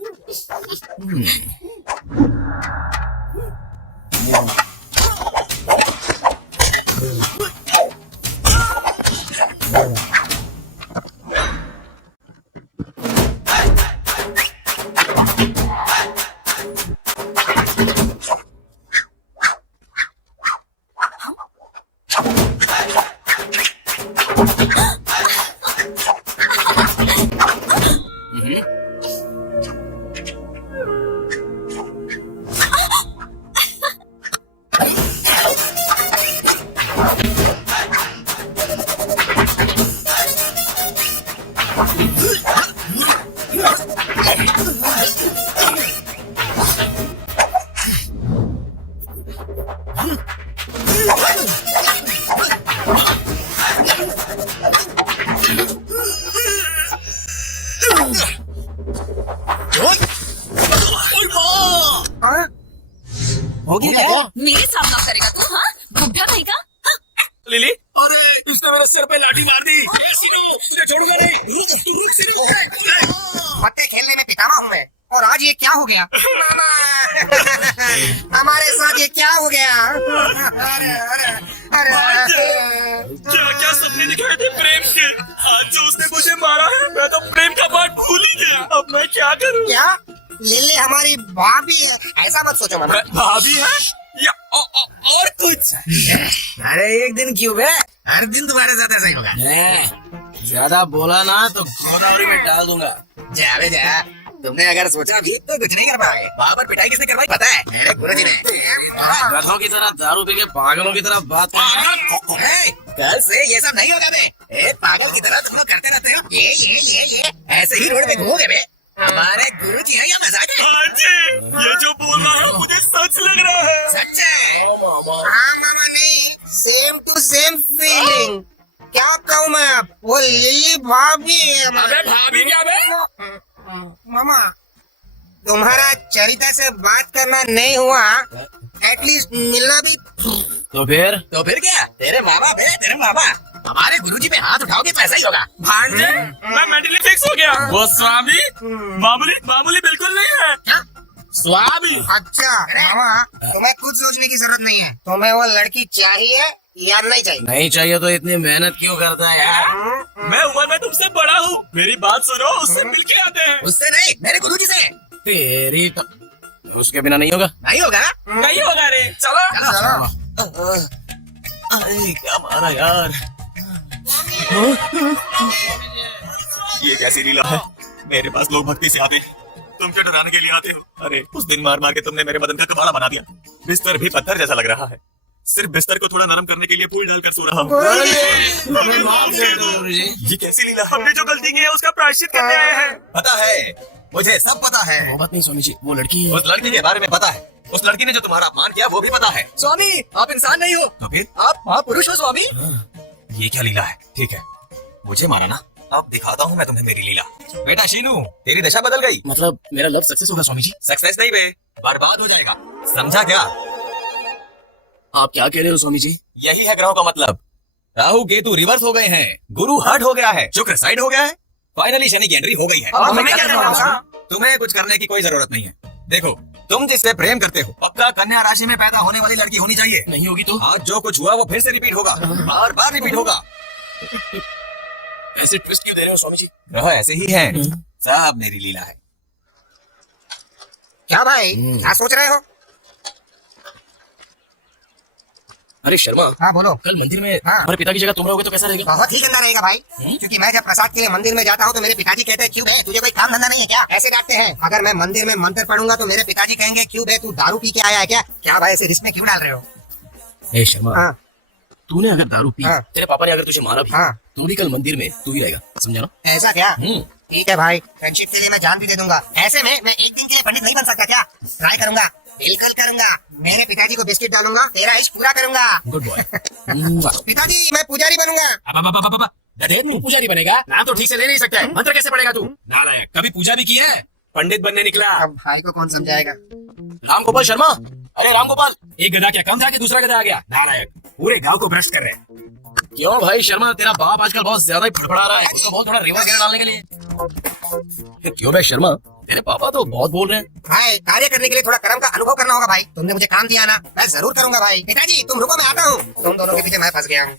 हो गया क्या? मेरे सामना करेगा तू? हाँ, बुढ़ा कहीं का? लिली, अरे इसने मेरे सिर पे लाठी मार दी। पत्ते खेलने में पितामह हूँ मैं, और आज ये क्या हो गया? मामा हमारे साथ ये क्या हो गया? अरे अरे अरे क्या क्या सपने दिखाए थे प्रेम के? आज जो उसने मुझे मारा है, मैं तो प्रेम का पाठ भूल ही गया। अब मैं क्या करूँ? क्या? लिली हमारी भाभी है? ऐसा मत सोचो मामा। भाभी है या और कुछ? अरे एक दिन क्यों बे? हर दिन तुम्हारे साथ ऐसा ही होगा। ज्यादा बोला ना तो गोदावरी में डाल दूंगा। जा बे जा, तुमने अगर सोचा भी तो कुछ नहीं कर पाए। वहाँ पर पिटाई किसने करवाई पता है? मेरे गुरुजी ने। गधों की तरह दारू पी के पागलों की तरह बात कल से ये सब नहीं होगा बे। पागल की तरह तुम लोग करते रहते हो ये ऐसे ही रोड पे घूमोगे बे। हमारे गुरुजी हैं या मजाक है? हाँ जी, ये जो बोल रहा है मुझे सच लग रहा है। सच भाभी अबे भाभी क्या बे? मामा तुम्हारा चरिता से बात करना नहीं हुआ, एटलीस्ट मिलना भी। तो फिर क्या? तेरे माँ बाप है, तेरे माँ बाप हमारे गुरुजी पे हाथ उठाओगे तो ऐसा ही होगा। भांजे मैं मेंटली फिक्स हो गया। वो स्वामी मामूली बिल्कुल नहीं है। क्या? स्वामी? अच्छा मामा तुम्हें खुद सोचने की जरूरत नहीं है, तुम्हें वो लड़की चाहिए या नहीं चाहिए? नहीं चाहिए तो इतनी मेहनत क्यों करता है यार? मैं उम्र में तुमसे बड़ा हूँ, मेरी बात सुनो, उससे मिल के आते हैं। उससे नहीं, मेरे गुरुजी से। तेरी तो उसके बिना नहीं होगा। नहीं होगा ना? नहीं होगा रे, चलो चलो। अरे क्या मारा यार। ये कैसी लीला है? मेरे पास लोग भक्ति से आते हैं, तुम क्यों डराने के लिए आते हो? अरे उस दिन मार मार के तुमने मेरे बदन का कबाड़ा बना दिया, बिस्तर भी पत्थर जैसा लग रहा है। सिर्फ बिस्तर को थोड़ा नरम करने के लिए फूल डालकर सो रहा हूँ। ये कैसी लीला? हमने जो गलती की है उसका प्रायश्चित करने आए हैं। पता है, मुझे सब पता है। वो बात नहीं स्वामी जी, वो लड़की, उस लड़की के बारे में पता है। उस लड़की ने जो तुम्हारा अपमान किया वो भी पता है। स्वामी आप इंसान नहीं हो, तो फिर आप महापुरुष हो स्वामी। ये क्या लीला है? ठीक है, मुझे मारा ना, अब दिखाता हूँ मैं तुम्हें मेरी लीला। बेटा शीनू, तेरी दशा बदल गई। मतलब मेरा लव सक्सेस होगा स्वामी जी? सक्सेस नहीं बे, बर्बाद हो जाएगा। समझा क्या? आप क्या कह रहे हो स्वामी जी? यही है ग्रहों का मतलब। राहु केतु रिवर्स हो गए हैं, गुरु हर्ट हो गया है, शुक्र साइड हो गया है, फाइनली शनि की एंट्री हो गई है। अब हमें क्या करना होगा? तुम्हें कुछ करने की कोई जरूरत नहीं है। देखो, तुम जिससे प्रेम करते हो पक्का कन्या राशि में पैदा होने वाली लड़की होनी चाहिए। नहीं होगी तो आज जो कुछ हुआ वो फिर से रिपीट होगा, बार बार रिपीट होगा। ऐसे ट्विस्ट क्यों दे रहे हो स्वामी जी? ग्रह ऐसे ही हैं। साहब मेरी लीला है। क्या भाई क्या सोच रहे हो? अरे शर्मा, हाँ बोलो। कल मंदिर में हाँ। हमारे पिता की जगह तुम रहोगे तो कैसा रहेगा? बहुत ही गंदा रहेगा भाई, क्योंकि मैं जब प्रसाद के लिए मंदिर में जाता हूँ तो मेरे पिताजी कहते हैं क्यों बे तुझे कोई काम धंधा नहीं है क्या? ऐसे डांटते हैं। अगर मैं मंदिर में मंत्र पढ़ूंगा तो मेरे पिताजी कहेंगे क्यों बे तू दारू पी के आया है क्या? क्या भाई ऐसे रिस्क में क्यों डाल रहे हो? ए शर्मा, हाँ तूने अगर दारू पी, हाँ। तेरे पापा ने अगर तुझे मारा भी, हाँ। तो भी कल मंदिर में तू ही रहेगा, समझा ना? ऐसा क्या? हम्म। ठीक है भाई, फ्रेंडशिप के लिए मैं जान भी दे दूंगा। ऐसे में मैं एक दिन के लिए पंडित नहीं बन सकता क्या? ट्राई करूंगा, बिल्कुल करूंगा। मेरे पिताजी को बिस्किट डालूंगा, तेरा इश्क पूरा करूंगा। Good boy. पिताजी मैं पुजारी बनूंगा। तू पुजारी बनेगा? नाम तो ठीक से ले नहीं सकता है, मंत्र कैसे पढ़ेगा तू? नालायक, कभी पूजा भी की है? पंडित बनने निकला। अब भाई को कौन समझाएगा? राम गोपाल शर्मा, अरे राम गोपाल, एक गधा क्या कम था कि दूसरा गधा आ गया? नालायक, पूरे गांव को भ्रष्ट कर रहे हैं। क्यों भाई शर्मा, तेरा बाप आजकल बहुत ज्यादा ही फड़फड़ा रहा है, उसको बहुत थोड़ा रिवर्स गियर डालने के लिए। क्यों भाई शर्मा, तेरे पापा तो बहुत बोल रहे हैं। भाई कार्य करने के लिए थोड़ा कर्म का अनुभव करना होगा भाई। तुमने मुझे काम दिया ना, मैं जरूर करूंगा भाई। पिताजी तुम रुको, मैं आता हूँ। तुम दोनों के पीछे मैं फंस गया हूँ।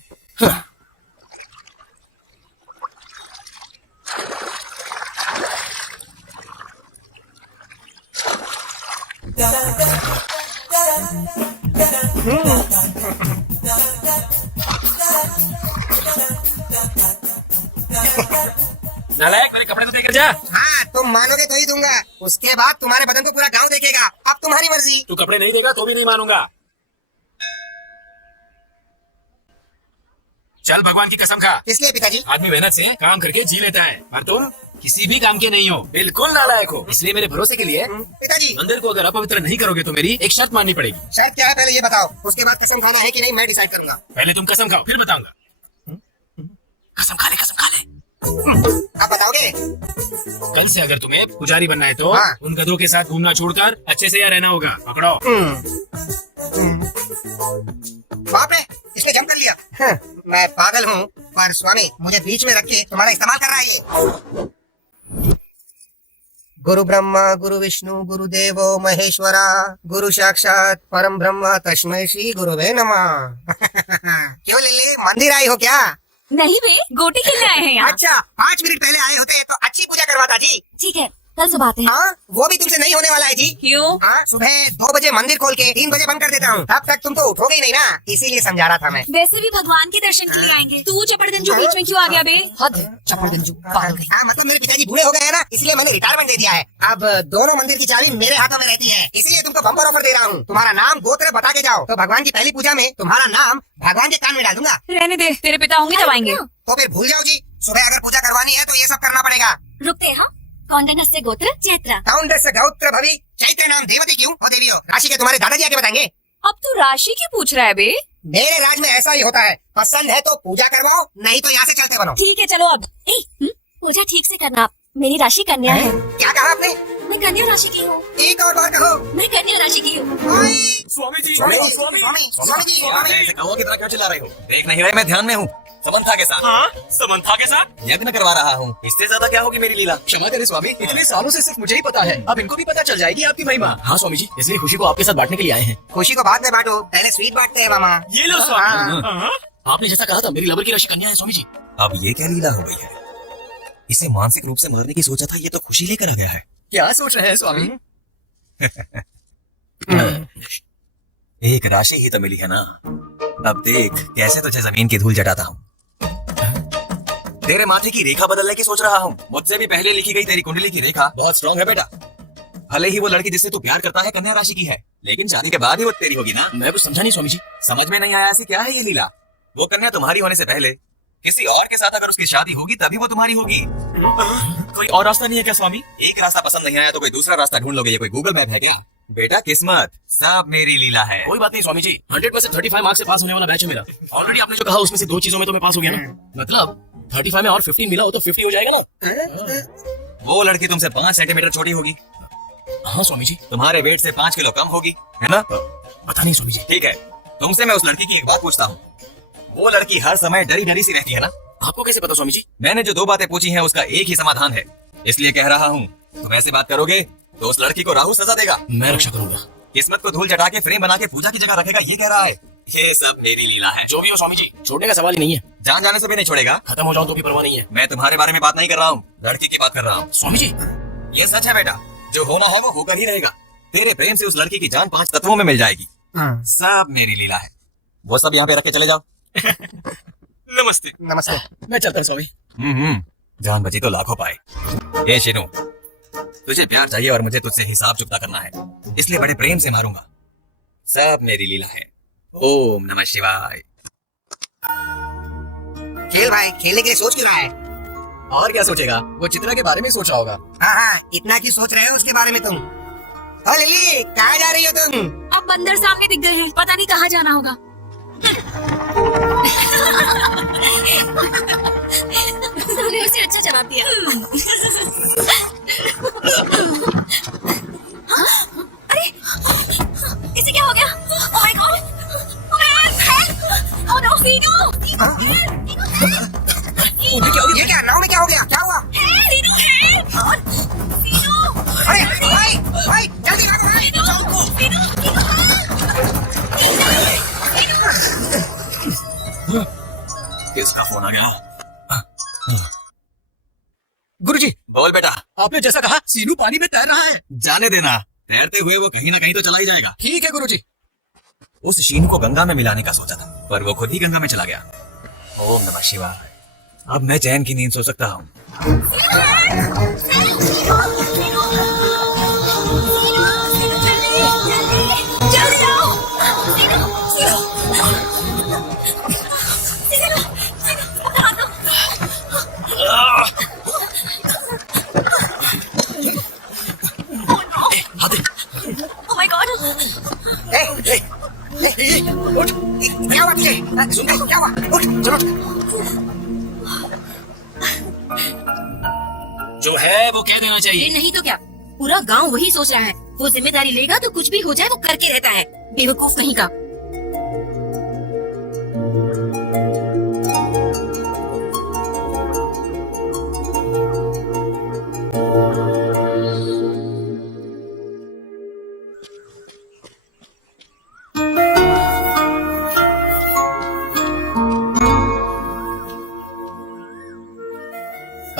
नालायक, मेरे कपड़े तो देकर जा। हाँ तुम मानोगे तो ही दूंगा, उसके बाद तुम्हारे बदन को पूरा गांव देखेगा। अब तुम्हारी मर्जी। तू कपड़े नहीं देगा तो भी नहीं मानूंगा। चल भगवान की कसम खा। इसलिए पिताजी आदमी मेहनत से काम करके जी लेता है, और तुम किसी भी काम के नहीं हो, बिल्कुल नालायक हो। इसलिए मेरे भरोसे के लिए पिताजी मंदिर को अगर अपवित्र नहीं करोगे तो मेरी एक शर्त माननी पड़ेगी। शायद क्या है पहले ये बताओ, उसके बाद कसम खाना है कि नहीं मैं डिसाइड करूंगा। पहले तुम कसम खाओ, फिर बताऊंगा। कसम खा ले, कसम खा ले। आप बताओगे? कल से अगर तुम्हें पुजारी बनना है तो हाँ। उन गधों के साथ घूमना छोड़कर अच्छे से यहाँ रहना होगा। पकड़ो। बाप रे, इसने जम कर लिया। मैं पागल हूँ, पर स्वामी मुझे बीच में रख के तुम्हारा इस्तेमाल कर रहा है ये। गुरु ब्रह्मा गुरु विष्णु गुरु देवो महेश्वरा गुरु साक्षात परम ब्रह्म तस्मै श्री गुरुवे नमः। क्यों लिली, मंदिर आई हो क्या? नहीं बे, गोटी खेलने आए हैं यहाँ। अच्छा 5 मिनट पहले आए होते तो अच्छी पूजा करवाता जी। ठीक है, कल सुबह आते हैं। हाँ वो भी तुमसे नहीं होने वाला है जी। क्यों? हाँ सुबह 2 बजे मंदिर खोल के 3 बजे बंद कर देता हूँ, तब तक तुम तो उठोगे ही नहीं ना, इसीलिए समझा रहा था मैं। वैसे भी भगवान के दर्शन के लिए आएंगे, तू चपड़गंजू बीच में क्यों आ गया बे? हद है, चपड़गंजू पागल कहीं। हाँ मतलब मेरे पिताजी बूढ़े हो गए हैं ना, इसलिए मैंने रिटायरमेंट दे दिया है। अब दोनों मंदिर की चाबी मेरे हाथों में रहती है, इसीलिए तुमको बम्पर ऑफर दे रहा हूँ। तुम्हारा नाम गोत्र बता के जाओ तो भगवान की पहली पूजा में तुम्हारा नाम भगवान के कान में डाल दूंगा। रहने दे, तेरे पिता होंगे तब आएंगे। तो फिर भूल जाओ जी, सुबह अगर पूजा करवानी है तो ये सब करना पड़ेगा। रुकते हाँ, कौंडन्यस्य गोत्र चैत्र। काउंडस्य गौत्र भवि, चैत्र नाम देवती क्यों हो देवी हो। राशि के तुम्हारे दादाजी आके बताएंगे। अब तू राशि क्यों पूछ रहा है बे? मेरे राज में ऐसा ही होता है, पसंद है तो पूजा करवाओ, नहीं तो यहाँ से चलते बनो। ठीक है चलो अब। पूजा ठीक से करना। मेरी राशि कन्या है। क्या कहा आपने? मैं कन्या राशि की हूँ। एक और बार कहो। मैं कन्या राशि की हूँ। स्वामी जी स्वामी जी, स्वामी जी, स्वामी। ऐसे कौवा की तरह क्यों चिल्ला रहे हो? देख नहीं रहे मैं ध्यान में हूँ। समंथा के साथ। हाँ समंथा के साथ यज्ञ करवा रहा हूँ, इससे ज्यादा क्या होगी मेरी लीला? क्षमा करें स्वामी, इतने सालों से सिर्फ मुझे ही पता है, अब इनको भी पता चल जाएगी आपकी महिमा। हाँ स्वामी जी, इसलिए खुशी को आपके साथ बांटने के लिए आए हैं। खुशी को बाद में बांटो, पहले स्वीट बांटते हैं मामा। ये लो स्वामी। हाँ। आपने जैसा कहा था, मेरी लवर की राशि कन्या है स्वामी जी। अब ये क्या लीला हो गई है? इसे मानसिक रूप से मारने की सोचा था, ये तो खुशी लेकर आ गया है। क्या सोच रहे हैं स्वामी? एक राशि ही तो मिली है ना, अब देख कैसे तुझे जमीन की धूल चटाता हूँ। तेरे माथे की रेखा बदलने की सोच रहा हूँ। मुझसे भी पहले लिखी गई तेरी कुंडली की रेखा बहुत स्ट्रॉन्ग है बेटा। भले ही वो लड़की जिससे तू प्यार करता है कन्या राशि की है, लेकिन शादी के बाद ही वो तेरी होगी ना। मैं कुछ समझा नहीं स्वामी जी। समझ में नहीं आया ऐसी क्या है ये लीला? वो कन्या तुम्हारी होने से पहले किसी और के साथ अगर उसकी शादी होगी तभी वो तुम्हारी होगी। कोई और रास्ता नहीं है क्या स्वामी? एक रास्ता पसंद नहीं आया तो कोई दूसरा रास्ता ढूंढ लोगे, ये कोई गूगल मैप है क्या? बेटा किस्मत सब मेरी लीला है। कोई बात नहीं स्वामी जी, 100% 35 मार्क्स से पास होने वाला बैच है मेरा। ऑलरेडी आपने जो कहा उसमें से 2 चीजों में तो मैं पास हो गया ना। मतलब 35 में और 15 मिला हो तो 50 हो जाएगा ना। वो लड़की तुमसे 5 सेंटीमीटर छोटी होगी। हाँ स्वामी जी। तुम्हारे वेट से 5 किलो कम होगी, है ना? पता नहीं स्वामी जी। ठीक है, तुमसे मैं उस लड़की की एक बात पूछता हूँ। वो लड़की हर समय डरी डरी सी रहती है ना? आपको कैसे पता स्वामी जी? मैंने जो 2 बातें पूछी हैं उसका एक ही समाधान है, इसलिए कह रहा हूँ। तुम ऐसे बात करोगे तो उस लड़की को राहु सजा देगा। मैं रक्षा करूंगा। किस्मत को धूल चटा के फ्रेम बना के पूजा की जगह रखेगा, ये कह रहा है। ये सब मेरी लीला है। जो भी हो स्वामी जी, छोड़ने का सवाल ही नहीं है। जान जाने से भी नहीं छोड़ेगा। खत्म हो जाऊं तो भी परवाह नहीं है। मैं तुम्हारे बारे में बात नहीं कर रहा हूँ, लड़की की बात कर रहा हूँ। स्वामी जी ये सच है बेटा, जो होना है वो होकर ही रहेगा। तेरे प्रेम से उस लड़की की जान 5 तत्वों में मिल जाएगी। सब मेरी लीला है। वो सब यहाँ पे रख के चले जाओ। नमस्ते। नमस्ते। मैं चलता हूँ स्वामी। जान बची तो लाखों पाए। ए शिनू, तुझे प्यार चाहिए और मुझे तुझसे हिसाब चुकता करना है, इसलिए बड़े प्रेम से मारूंगा। सब मेरी लीला है। ओम नमः शिवाय। खेल भाई, खेलने के लिए सोच क्यों रहा है? और क्या सोचेगा, वो चित्रा के बारे में सोच रहा होगा। हाँ, इतना क्यों सोच रहे हो उसके बारे में तुम? ओ लिली, कहाँ जा रही हो तुम? अब बंदर सामने दिख गए हैं, पता नहीं कहाँ जाना होगा। तूने उसे अच्छा जवाब दिया। अरे इसे क्या हो गया? Oh my god! Oh no Seenu! ये क्या नाव में क्या हो गया? क्या हुआ? अरे भाई, भाई जल्दी भागो भाई। किसका फोन आ गया? गुरुजी, बोल बेटा। आपने जैसा कहा सीनू पानी में तैर रहा है। जाने देना, तैरते हुए वो कहीं ना कहीं तो चला ही जाएगा। ठीक है गुरुजी। उस शीनू को गंगा में मिलाने का सोचा था, पर वो खुद ही गंगा में चला गया। ओम नमः शिवाय। अब मैं चैन की नींद सो सकता हूँ। Oh my God! उठ, क्या हुआ तुझे? सुन रही, क्या हुआ? उठ, चलो। जो है वो कह देना ये चाहिए। नहीं तो क्या, पूरा गांव वही सोच रहा है। वो जिम्मेदारी लेगा तो कुछ भी हो जाए वो करके रहता है। बेवकूफ कहीं का।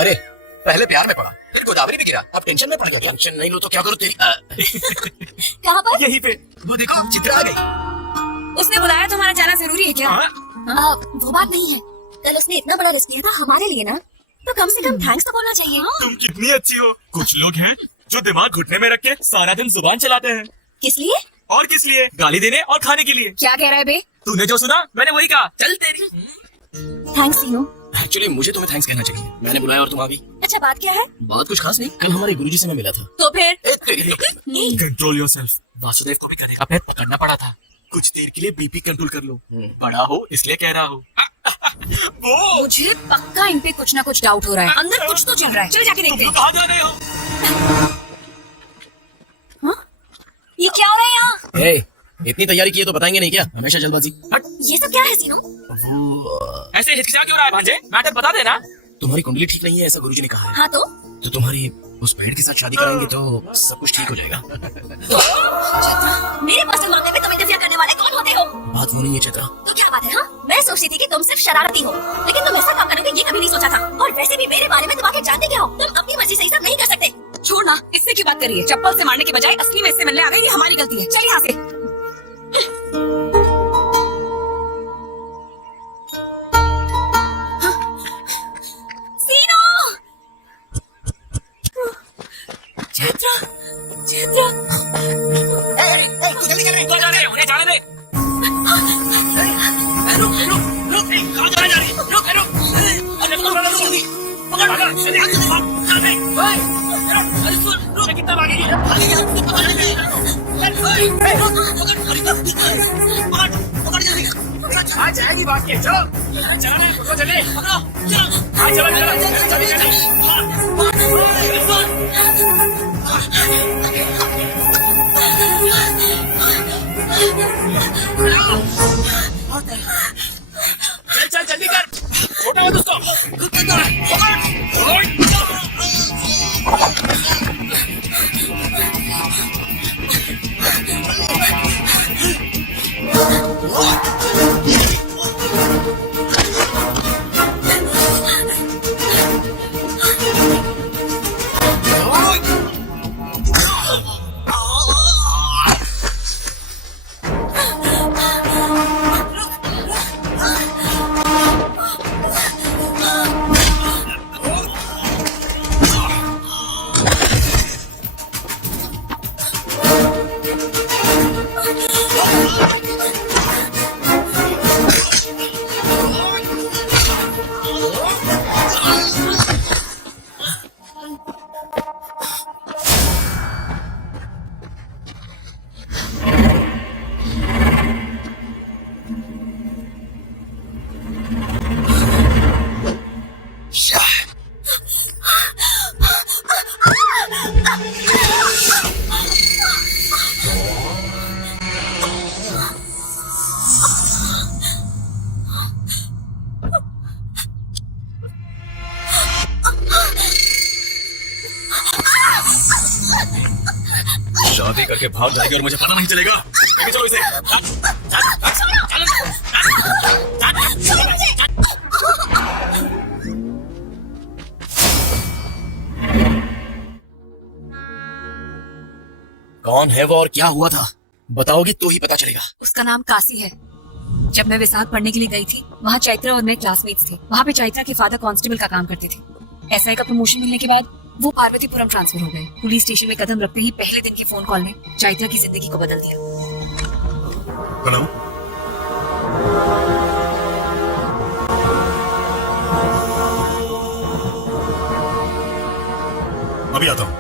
अरे पहले प्यार में पड़ा, फिर गोदावरी में गिरा, अब टेंशन में पड़ गया। टेंशन नहीं लो तो क्या करूँ तेरी? कहाँ पर? यहीं पे वो देखो चित्रा आ गई। उसने बुलाया, तुम्हारा जाना जरूरी है क्या? वो बात नहीं है, कल उसने इतना बड़ा रिस्क लिया था हमारे लिए ना, तो कम से कम थैंक्स तो बोलना चाहिए। तुम कितनी अच्छी हो। कुछ लोग हैं जो दिमाग घुटने में रख के सारा दिन जुबान चलाते हैं। किस लिए? और किस लिए? गाली देने और खाने के लिए। क्या कह रहा है बे? तूने जो सुना मैंने वही कहा। चल तेरी। थैंक्स सीनू। एक्चुअली मुझे तुम्हें थैंक्स कहना चाहिए, मैंने बुलाया और तुम आ गई। अच्छा बात क्या है? बात कुछ खास नहीं, कल हमारे गुरुजी से मैं मिला था। तो फिर? Control yourself. वासुदेव को भी करने अबे पकड़ना पड़ा था। कुछ देर के लिए बीपी कंट्रोल कर लो, बड़ा हो इसलिए कह रहा हूँ। वो मुझे पक्का इन पे कुछ ना कुछ डाउट हो रहा है, अंदर कुछ तो चल रहा है। चल जाके देखते हैं। कहाँ जा रहे हो? ये क्या हो रहा है यहाँ? ए, इतनी तैयारी की है तो बताएंगे नहीं क्या? हमेशा जल्दबाजी। ये सब क्या है सीनू? ऐसे हिचकिचा क्यों रहा है भांजे? मैटर बता देना। तुम्हारी कुंडली ठीक नहीं है ऐसा गुरुजी ने कहा है। हाँ तो तुम्हारी उस बहन के साथ शादी कराएंगे तो सब कुछ ठीक हो जाएगा। मेरे पर्सनल मामले में तुम इंटरफियर करने वाले कौन होते हो? बात वो नहीं है चेत्रा। तो क्या बात है? हाँ, मैं सोचती थी कि तुम सिर्फ शरारती हो, लेकिन तुम ऐसा काम करोगे ये कभी नहीं सोचा था। और वैसे भी मेरे बारे में तुम आके जानते क्या हो? तुम अपनी मर्जी से ये सब नहीं कर सकते। छोड़ ना, इससे की बात करिए। चप्पल से मारने के बजाय असली में इससे मिलने आ गई, ये हमारी गलती है। चल यहाँ से। चैत्रा, चैत्रा, तू जल्दी कर रहे, कहाँ जा रहे? उन्हें जाने दे। रुक, कहाँ जा रही? रुक। अरे रुक जल्दी। पकड़, जल्दी चल दे। अरे सुन, रुक कितना भागेगी? पकड़ जल्दी। आ जाएगी बात के, चलो। चलो, चले, पकड़ो, चलो। चल जल्दी कर, छोटा मत उसको। शादी करके भाग जाएगी और मुझे पता नहीं चलेगा। लेके चलो इसे। कौन है वो और क्या हुआ था बताओगी तो ही पता चलेगा। उसका नाम काशी है। जब मैं विशाख पढ़ने के लिए गई थी, वहाँ चैत्रा और मैं क्लासमेट्स थे। वहाँ पे चैत्रा के फादर कांस्टेबल का काम करते थे। एसआई का प्रमोशन मिलने के बाद वो पार्वतीपुरम ट्रांसफर हो गए। पुलिस स्टेशन में कदम रखते ही पहले दिन की फोन कॉल ने चैत्रा की जिंदगी को बदल दिया। हेलो, अभी आता हूँ।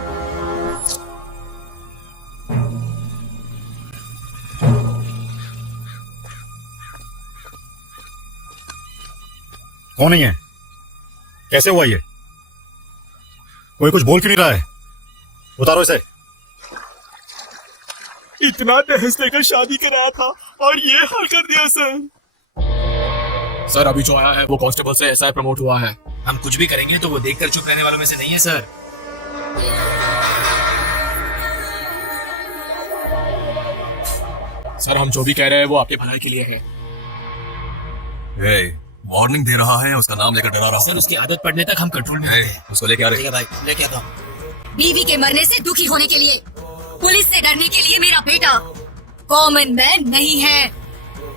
कौन नहीं है? कैसे हुआ ये? कोई कुछ बोल क्यों नहीं रहा है? उतारो इसे। इतना दहेज देकर शादी कराया था और ये हाल कर दिया सर। सर अभी जो आया है वो कांस्टेबल से एसआई प्रमोट हुआ है। हम कुछ भी करेंगे तो वो देखकर चुप रहने वालों में से नहीं है सर। सर हम जो भी कह रहे हैं वो आपके भलाई के लिए है। वार्निंग दे रहा है, उसका नाम लेकर डरा रहा सर उसकी आदत पड़ने तक हम कंट्रोल में है। हैं। उसको लेके आ रहे। ठीक है भाई, लेके आता हूँ। बीवी के मरने से दुखी होने के लिए, पुलिस से डरने के लिए मेरा बेटा कॉमन मैन नहीं है।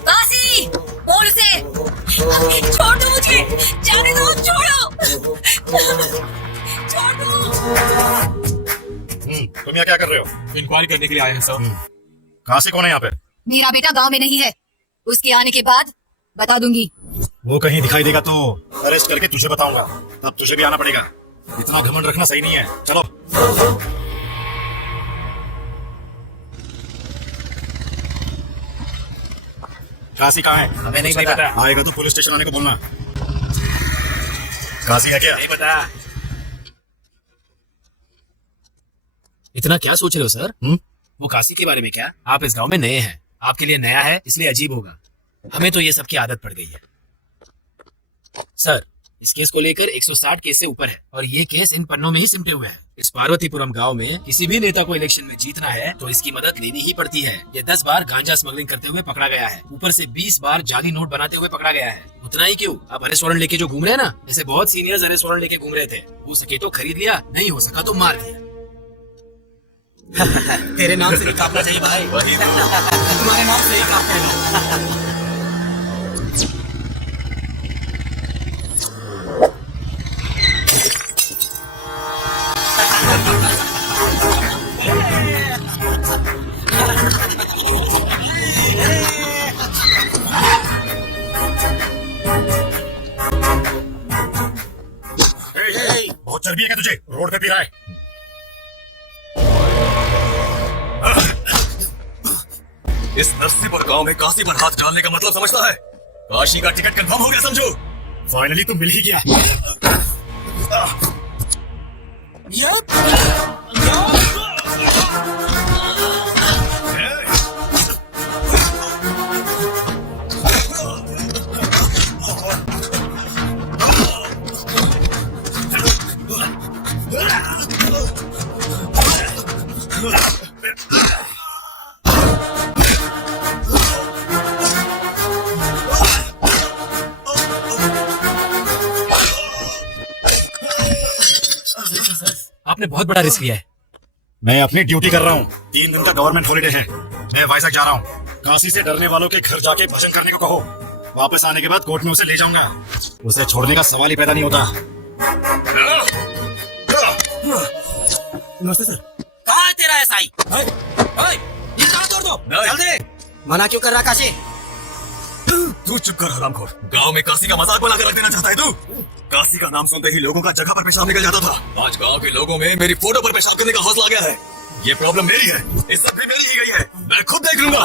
काशी, बोल उसे। छोड़ दो मुझे, जाने दो, छोड़ो, छोड़ दो। तुम यहाँ क्या कर रहे हो? इंक्वायरी करने के लिए आए हैं सर। कहाँ से कौन है यहाँ पे? मेरा बेटा गांव में नहीं है, उसके आने के बाद बता दूंगी। वो कहीं दिखाई देगा तो अरेस्ट करके तुझे बताऊंगा, तब तुझे भी आना पड़ेगा। इतना घमंड रखना सही नहीं है। चलो। काशी कहाँ है? हमें नहीं पता। आएगा तो पुलिस स्टेशन आने को बोलना। काशी है क्या? नहीं पता। इतना क्या सोच रहे हो सर? वो काशी के बारे में क्या? आप इस गांव में नए हैं, आपके लिए नया है इसलिए अजीब होगा। हमें तो ये सब की आदत पड़ गई है। सर, इस केस को लेकर 160 केस से ऊपर है और ये केस इन पन्नों में ही सिमटे हुए हैं। इस पार्वतीपुरम गांव में किसी भी नेता को इलेक्शन में जीतना है तो इसकी मदद लेनी ही पड़ती है। ये 10 बार गांजा स्मगलिंग करते हुए पकड़ा गया है, ऊपर से 20 बार जाली नोट बनाते हुए पकड़ा गया है। उतना ही क्यों, अब अरेस्ट वारंट लेके जो घूम रहे हैं ना, जैसे बहुत सीनियर्स अरेस्ट वारंट लेके घूम रहे थे। हो सके तो खरीद लिया, नहीं हो सका तो मार दिया। तेरे नाम से काटना चाहिए भाई। तुम्हारे नाम से ही काटना। बहुत चर्बी है क्या तुझे? रोड पे पी रहा है। इस नरसिंहपुर गांव में काशी पर हाथ डालने का मतलब समझता है? काशी का टिकट कंफर्म हो गया समझो। फाइनली तुम मिल ही गया। आपने बहुत बड़ा रिस्क लिया है। मैं अपनी ड्यूटी कर रहा हूँ। 3 दिन का गवर्नमेंट हॉलीडे है। मैं वाइजैक जा रहा हूँ। काशी से डरने वालों के घर जाके भजन करने को कहो। वापस आने के बाद कोर्ट में उसे ले जाऊंगा। उसे छोड़ने का सवाल ही पैदा नहीं होता। नमस्ते सर। कहाँ है तेरा एसआई? ये कहाँ तोड़ दो? चल दे। मना क्यों कर रहा काशी? तू चुप कर हरामखोर। गांव में काशी का मजाक बना कर रख देना चाहता है तू? काशी का नाम सुनते ही लोगों का जगह पर पेशाब निकल जाता था। आज गांव के लोगों में मेरी फोटो पर पेशाब करने का हौसला आ गया है। ये प्रॉब्लम मेरी है, इस सब भी मेरी ही गई है। मैं खुद देख लूंगा।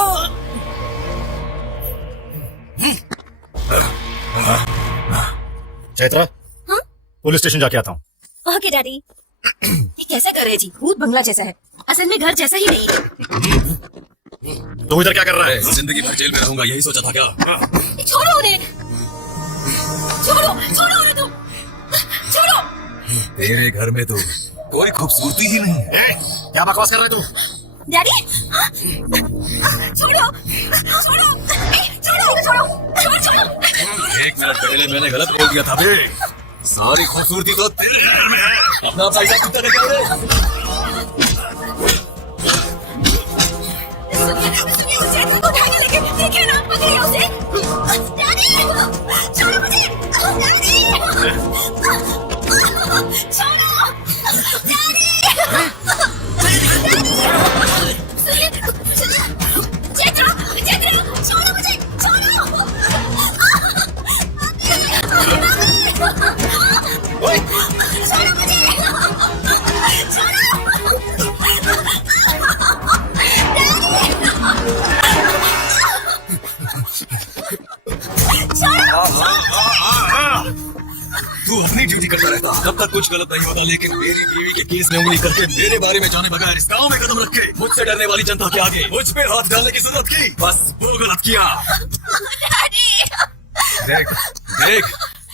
चैत्रा, पुलिस स्टेशन जाके आता हूँ। Okay daddy. ये कैसे करे जी? भूत बंगला जैसा है, असल में घर जैसा ही नहीं है। तू इधर क्या कर रहा है? जिंदगी भर जेल में रहूंगा यही सोचा था क्या? छोड़ो उन्हें, छोड़ो छोड़ो उन्हें, तुम छोड़ो। तेरे घर में तो कोई खूबसूरती ही नहीं है। क्या बकवास कर रहा है तू? डैडी छोड़ो छोड़ो छोड़ो छोड़ो छोड़ो। 1 मिनट पहले मैंने गलत बोल दिया था बे। सारी खूबसूरती तो तेरे घर में है। अपना पैसा कितना निकाल दे। उसे उठाने लगे, देखिए ना, पकड़िए उसे। डैडी छोड़ो मुझे, डैडी छोड़ो, डैडी चेत्रा चेत्रा छोड़ो मुझे, छोड़ो। छोड़ो मुझे, तू अपनी ड्यूटी करता रहता, तब तक कुछ गलत नहीं होता। लेकिन मेरी बीवी के केस में उंगली करके मेरे बारे में जाने बगैर इस गांव में कदम रख के मुझसे डरने वाली जनता के आगे मुझ पे हाथ डालने की जरूरत की, बस वो गलत किया। देख देख,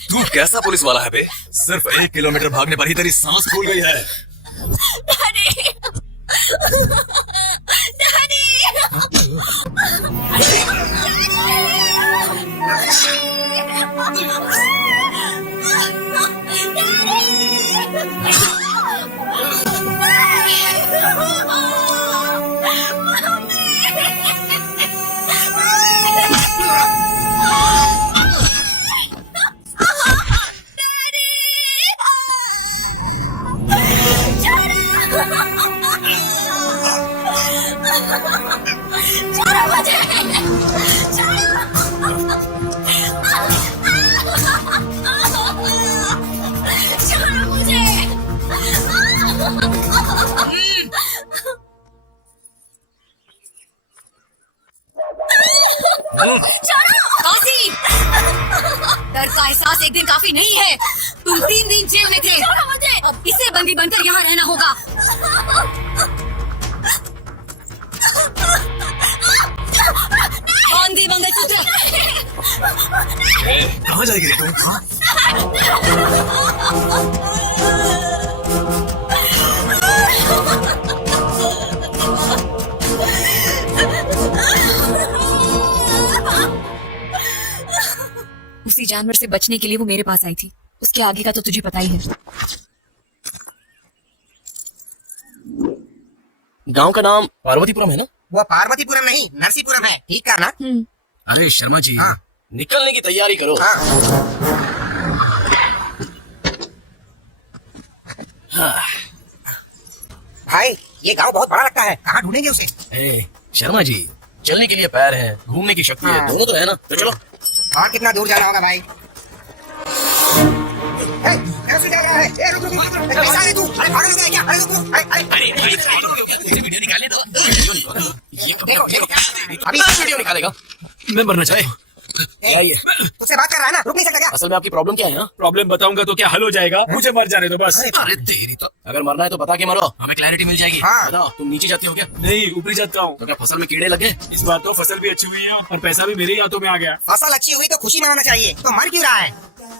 तू कैसा पुलिस वाला है बे? सिर्फ 1 किलोमीटर भागने पर ही तेरी सांस फूल गई है। छोड़ो डर का एहसास एक दिन काफी नहीं है। तुम 3 दिन जेल में थे, अब इसे बंदी बनकर यहाँ रहना होगा। बांधी मंगलसूत्र। कहाँ जाएगी रे तुम? हाँ? उसी जानवर से बचने के लिए वो मेरे पास आई थी। उसके आगे का तो तुझे पता ही है। गांव का नाम पार्वतीपुरम है ना? वो पार्वतीपुरम नहीं, नरसीपुरम है। ठीक है ना? अरे शर्मा जी, हाँ। निकलने की तैयारी करो। हाँ। भाई ये गांव बहुत बड़ा लगता है, कहाँ ढूंढेंगे उसे? ए, शर्मा जी, चलने के लिए पैर है, घूमने की शक्ति है, हाँ। दोनों तो है ना? तो चलो। और कितना दूर जाना होगा भाई? ऐसे जा रहा है। ए, रुक, रुक, रुक, रुक। कैसा है तू? अरे पागल हो गया क्या? अरे रुक, रुक। अरे वीडियो निकालने दो। वीडियो निकालो। ये देखो, देखो, अभी वीडियो निकालेगा। मैं मरना चाहे ए, तुझसे बात कर रहा है ना, रुक नहीं सकता क्या? असल में आपकी प्रॉब्लम क्या है? हाँ? प्रॉब्लम बताऊंगा तो क्या हल हो जाएगा? मुझे मर जाने दो बस। अरे तेरी तो, अगर मरना है तो बता के मरो, हमें क्लैरिटी मिल जाएगी। हाँ। बताओ, तुम नीचे जाती हो क्या? नहीं, ऊपरी जाता हूँ। तो क्या फसल में कीड़े लगे? इस बार तो फसल भी अच्छी हुई है और पैसा भी मेरे ही हाथों में आ गया। फसल अच्छी हुई तो खुशी मनाना चाहिए, तो मर क्यों रहा है?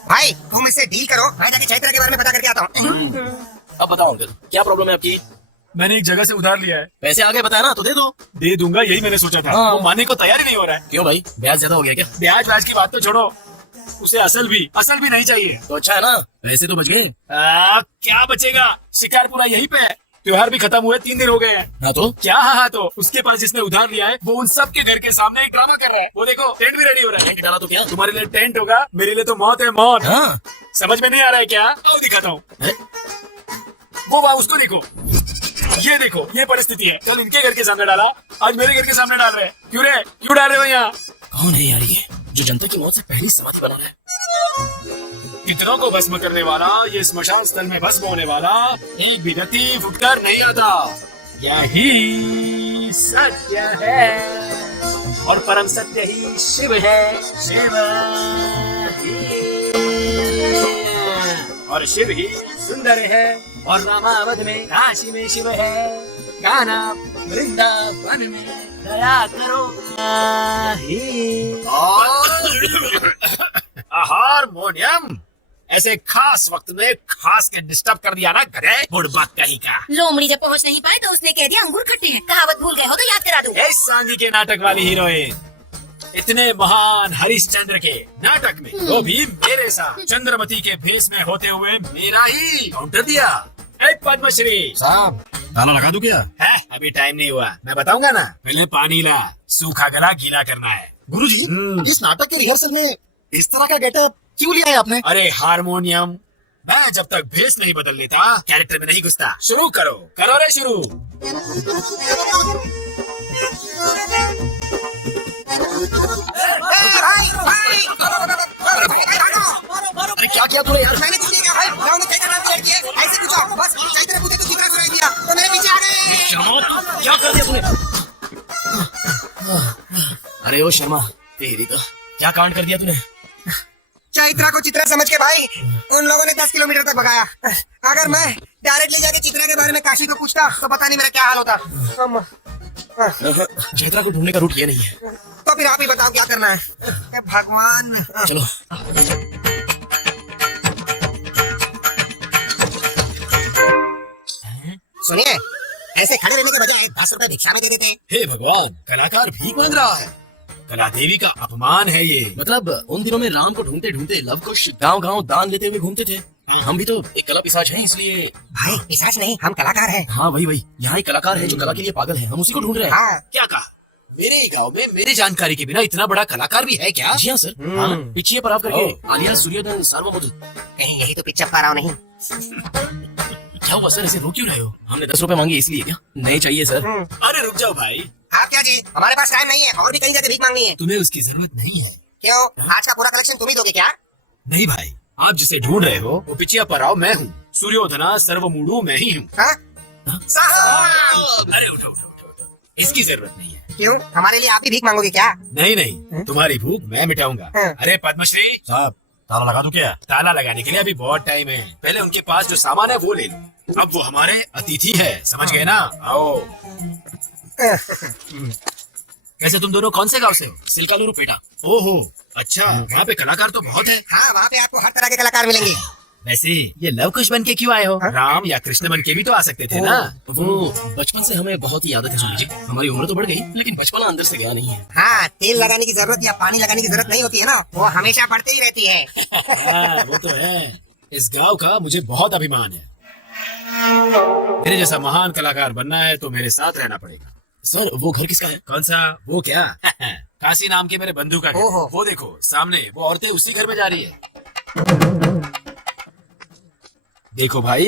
भाई तुम इससे डील करो, मैं जाके चैत्र के बारे में पता करके आता हूँ। अब बताओ अंकल, क्या प्रॉब्लम है आपकी? मैंने एक जगह से उधार लिया है। पैसे आगे बताया ना, तो दे दो। दे दूंगा, यही मैंने सोचा था। हाँ। वो मानने को तैयार ही नहीं हो रहा है। क्यों भाई, ब्याज ज्यादा हो गया क्या? ब्याज व्याज की बात तो छोड़ो, उसे असल भी नहीं चाहिए। तो अच्छा है ना, पैसे तो बच गए। क्या बचेगा? शिकार पूरा यहीं पे है। त्योहार भी खत्म हुए 3 दिन हो गए हैं। हाँ तो क्या हाँ तो उसके पास जिसने उधार लिया है वो उन सब के घर के सामने एक ड्रामा कर रहा है। वो देखो, टेंट भी रेडी हो रहा है। टेंट डाला तो क्या? तुम्हारे लिए टेंट होगा, मेरे लिए तो मौत है मौत। हाँ। समझ में नहीं आ रहा है क्या? आओ दिखाता हूँ। वो वहाँ उसको देखो, ये देखो, ये परिस्थिति है। कल इनके घर के सामने डाला, आज मेरे घर के सामने डाल रहे हैं। क्यों रे, क्यों डाल रहे हो यहाँ? कौन है यार ये, जो जनता की मौत से पहली समाधि बना रहा है? कितनों को भस्म करने वाला, ये स्मशान स्थल में भस्म होने वाला, एक भी व्यक्ति फुटकर नहीं आता। यही सत्य है और परम सत्य ही शिव है। शिव ही और शिव ही सुंदर है और रामावध में काशी में शिव है। गाना वृंदावन में दया करो हारमोनियम ऐसे खास वक्त में खास के डिस्टर्ब कर दिया ना गधे, बुड़बक कहीं का। लोमड़ी जब पहुंच नहीं पाए तो उसने कह दिया अंगूर खट्टे हैं। कहावत भूल गए हो तो याद करा दूं। इस सांगी के नाटक वाली हीरोइन इतने महान हरिश्चंद्र के नाटक में वो भी मेरे साथ चंद्रमती के भेष में होते हुए मेरा ही काउंटर दिया। पद्मश्री साहब, ताला लगा दूं क्या? है, अभी टाइम नहीं हुआ, मैं बताऊंगा ना। पहले पानी ला, सूखा गला गीला करना है। गुरुजी, इस नाटक के रिहर्सल में इस तरह का गेटअप क्यों लिया है आपने? अरे हारमोनियम, मैं जब तक भेष नहीं बदल लेता कैरेक्टर में नहीं घुसता। शुरू करो, करो रे शुरू। अरे क्या किया तूने यार? मैंने कुछ नहीं किया भाई, उन्होंने चैत्र नाम दिया कि ऐसे पूछो, बस चैत्र पूछे तो दूसरा सुनाई दिया, तो मेरे पीछे आ गए। शर्मा, तू क्या कर दिया तूने? अरे ओ शर्मा, तेरी तो क्या कांड कर दिया तूने? चैत्रा को चित्रा समझ के भाई उन लोगों ने 10 किलोमीटर तक भगाया। अगर मैं डायरेक्टली जाके चित्रा के बारे में काशी को पूछता तो पता नहीं मेरा क्या हाल होता। चैत्रा को ढूंढने का रूट ये नहीं है। तो फिर आप ही बताओ क्या करना है। हे भगवान। चलो। सुनिए, ऐसे खड़े रहने के बजाय 10 रुपए भिक्षा में दे देते। हे भगवान, कलाकार भीख मांग रहा है। कला देवी का अपमान है ये। मतलब उन दिनों में राम को ढूंढते ढूंढते लव कुश गांव गांव दान लेते हुए घूमते थे। हम भी तो एक कला पिशाच हैं, इसलिए। भाई पिशाच नहीं, हम कलाकार हैं। हाँ वही, यहाँ एक कलाकार है जो कला के लिए पागल है, हम उसी को ढूंढ रहे हैं। हाँ। क्या कहा? मेरे गांव में मेरी जानकारी के बिना इतना बड़ा कलाकार भी है क्या? जी हाँ सर। हाँ, पिछिए पराव करके आलिया सूर्योदय सार्वभौम। कहीं यही तो पिक्चर पा रहा हूँ नहीं। क्या हुआ सर, ऐसे रो क्यों रहे हो? हमने 10 रुपए मांगे इसलिए क्या? नहीं चाहिए सर। अरे रुक जाओ भाई, आप क्या जी, हमारे पास टाइम नहीं है और भी कहीं जाके भीख मांगनी है। तुम्हें उसकी जरूरत नहीं है। क्यों, आज का पूरा कलेक्शन तुम ही दोगे क्या? नहीं भाई, आप जिसे ढूंढ रहे हो वो पिचिया पराव मैं हूँ, सूर्योधना सर्वमूढ़ मैं ही हूँ। हाँ? साहब! अरे उठो उठो उठो उठो, इसकी जरूरत नहीं है। क्यों, हमारे लिए आप ही भीख मांगोगे क्या? नहीं नहीं, तुम्हारी भूख मैं मिटाऊंगा। हाँ। अरे पद्मश्री साहब, ताला लगा दूं क्या? ताला लगाने के लिए अभी बहुत टाइम है। पहले उनके पास जो सामान है वो ले लो। अब वो हमारे अतिथि है, समझ गए ना? आओ। कैसे तुम दोनों कौन से गांव से हो? सिल्कालुरु पेटा। ओहो, अच्छा। वहाँ पे कलाकार तो बहुत है। हाँ, वहाँ पे आपको हर तरह के कलाकार मिलेंगे। वैसे ये लव कुश बन के क्यों आए हो? राम या कृष्ण बन के भी तो आ सकते थे ना। वो बचपन से हमें बहुत ही आदत है सुनी जी। हमारी उम्र तो बढ़ गई लेकिन बचपना अंदर से गया नहीं है। हाँ, तेल लगाने की जरूरत या पानी लगाने की जरूरत नहीं होती है ना, वो हमेशा बढ़ती ही रहती है। हाँ, वो तो है। इस गांव का मुझे बहुत अभिमान है। मेरे जैसा महान कलाकार बनना है तो मेरे साथ रहना पड़ेगा। सर वो घर किसका है? कौन सा? वो क्या? काशी नाम के मेरे बंधु का घर। ओहो। वो देखो सामने, वो औरतें उसी घर में जा रही है। देखो भाई,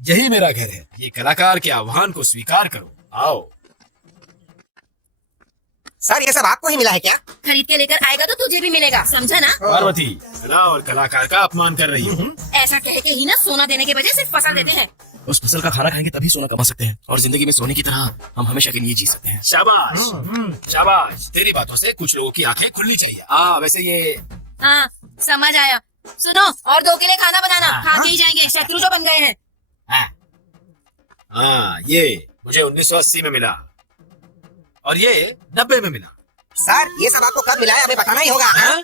यही मेरा घर है। ये कलाकार के आह्वान को स्वीकार करो। आओ। सर ये सब आपको ही मिला है क्या? खरीद के लेकर आएगा तो तुझे भी मिलेगा, समझा ना? पार्वती, कला और कलाकार का अपमान कर रही हो। ऐसा कह के ही ना सोना देने के बजाय सिर्फ फसल देते हैं। उस फसल का खाना खाएंगे तभी सोना कमा सकते हैं और जिंदगी में सोने की तरह हम हमेशा के लिए जी सकते हैं। शाबाश, शाबाश। तेरी बातों से कुछ लोगों की आंखें खुलनी चाहिए। हाँ, वैसे ये हाँ, समझ आया। सुनो, और 2 के लिए खाना बनाना। खा के ही जाएंगे, शत्रु जो बन गए हैं। हाँ, ये मुझे 1980 में मिला और ये 90 में मिला। सर ये सब आपको कब मिला है हमें बताना ही होगा। हाँ?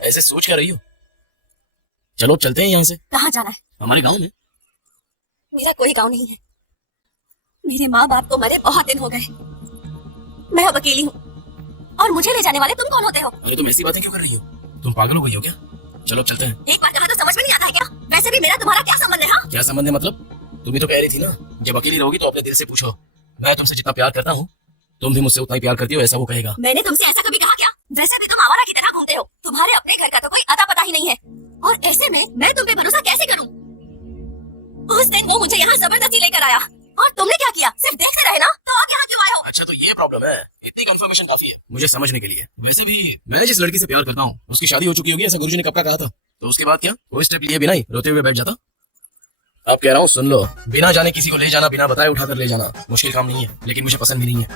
ऐसे सोच क्या रही हो? चलो अब चलते हैं यहाँ से। कहाँ जाना है? हमारे गांव में। मेरा कोई गाँव नहीं है। मेरे माँ बाप तो मरे बहुत दिन हो गए। मैं अब अकेली हूँ और मुझे ले जाने वाले तुम कौन होते हो? अरे तुम ऐसी बातें क्यों कर रही हो? तुम पागल हो गई हो क्या? चलो अब चलते हैं। एक बार कहा तो समझ में नहीं आता है क्या? वैसे भी मेरा तुम्हारा क्या संबंध है? हाँ? क्या संबंध है मतलब? तुम ही तो कह रही थी ना, जब अकेली रहोगी तो अपने दिल से पूछो। मैं तुमसे जितना प्यार करता हूँ तुम भी मुझसे उतना ही प्यार करती हो, ऐसा वो कहेगा। मैंने तुमसे ऐसा कभी कहा क्या? वैसे भी तुम आवारा की तरह घूमते हो। तुम्हारे अपने घर का तो कोई अता पता ही नहीं है और ऐसे में मैं तुम पे भरोसा कैसे करूं? उस दिन वो मुझे यहाँ जबरदस्ती लेकर आया और तुमने क्या किया? सिर्फ देखते रहे ना, तो आगे यहाँ क्यों आए हो? अच्छा तो ये प्रॉब्लम है। इतनी कंफर्मेशन काफी है मुझे समझने के लिए। वैसे भी मैंने जिस लड़की से प्यार करता हूँ उसकी शादी हो चुकी होगी, ऐसा गुरुजी ने कब का कहा था। तो उसके बाद क्या कोई स्टेप लिए बिना ही रोते हुए बैठ जाता? अब कह रहा हूँ सुन लो, बिना जाने किसी को ले जाना, बिना बताए उठाकर ले जाना मुश्किल काम नहीं है, लेकिन मुझे पसंद भी नहीं है।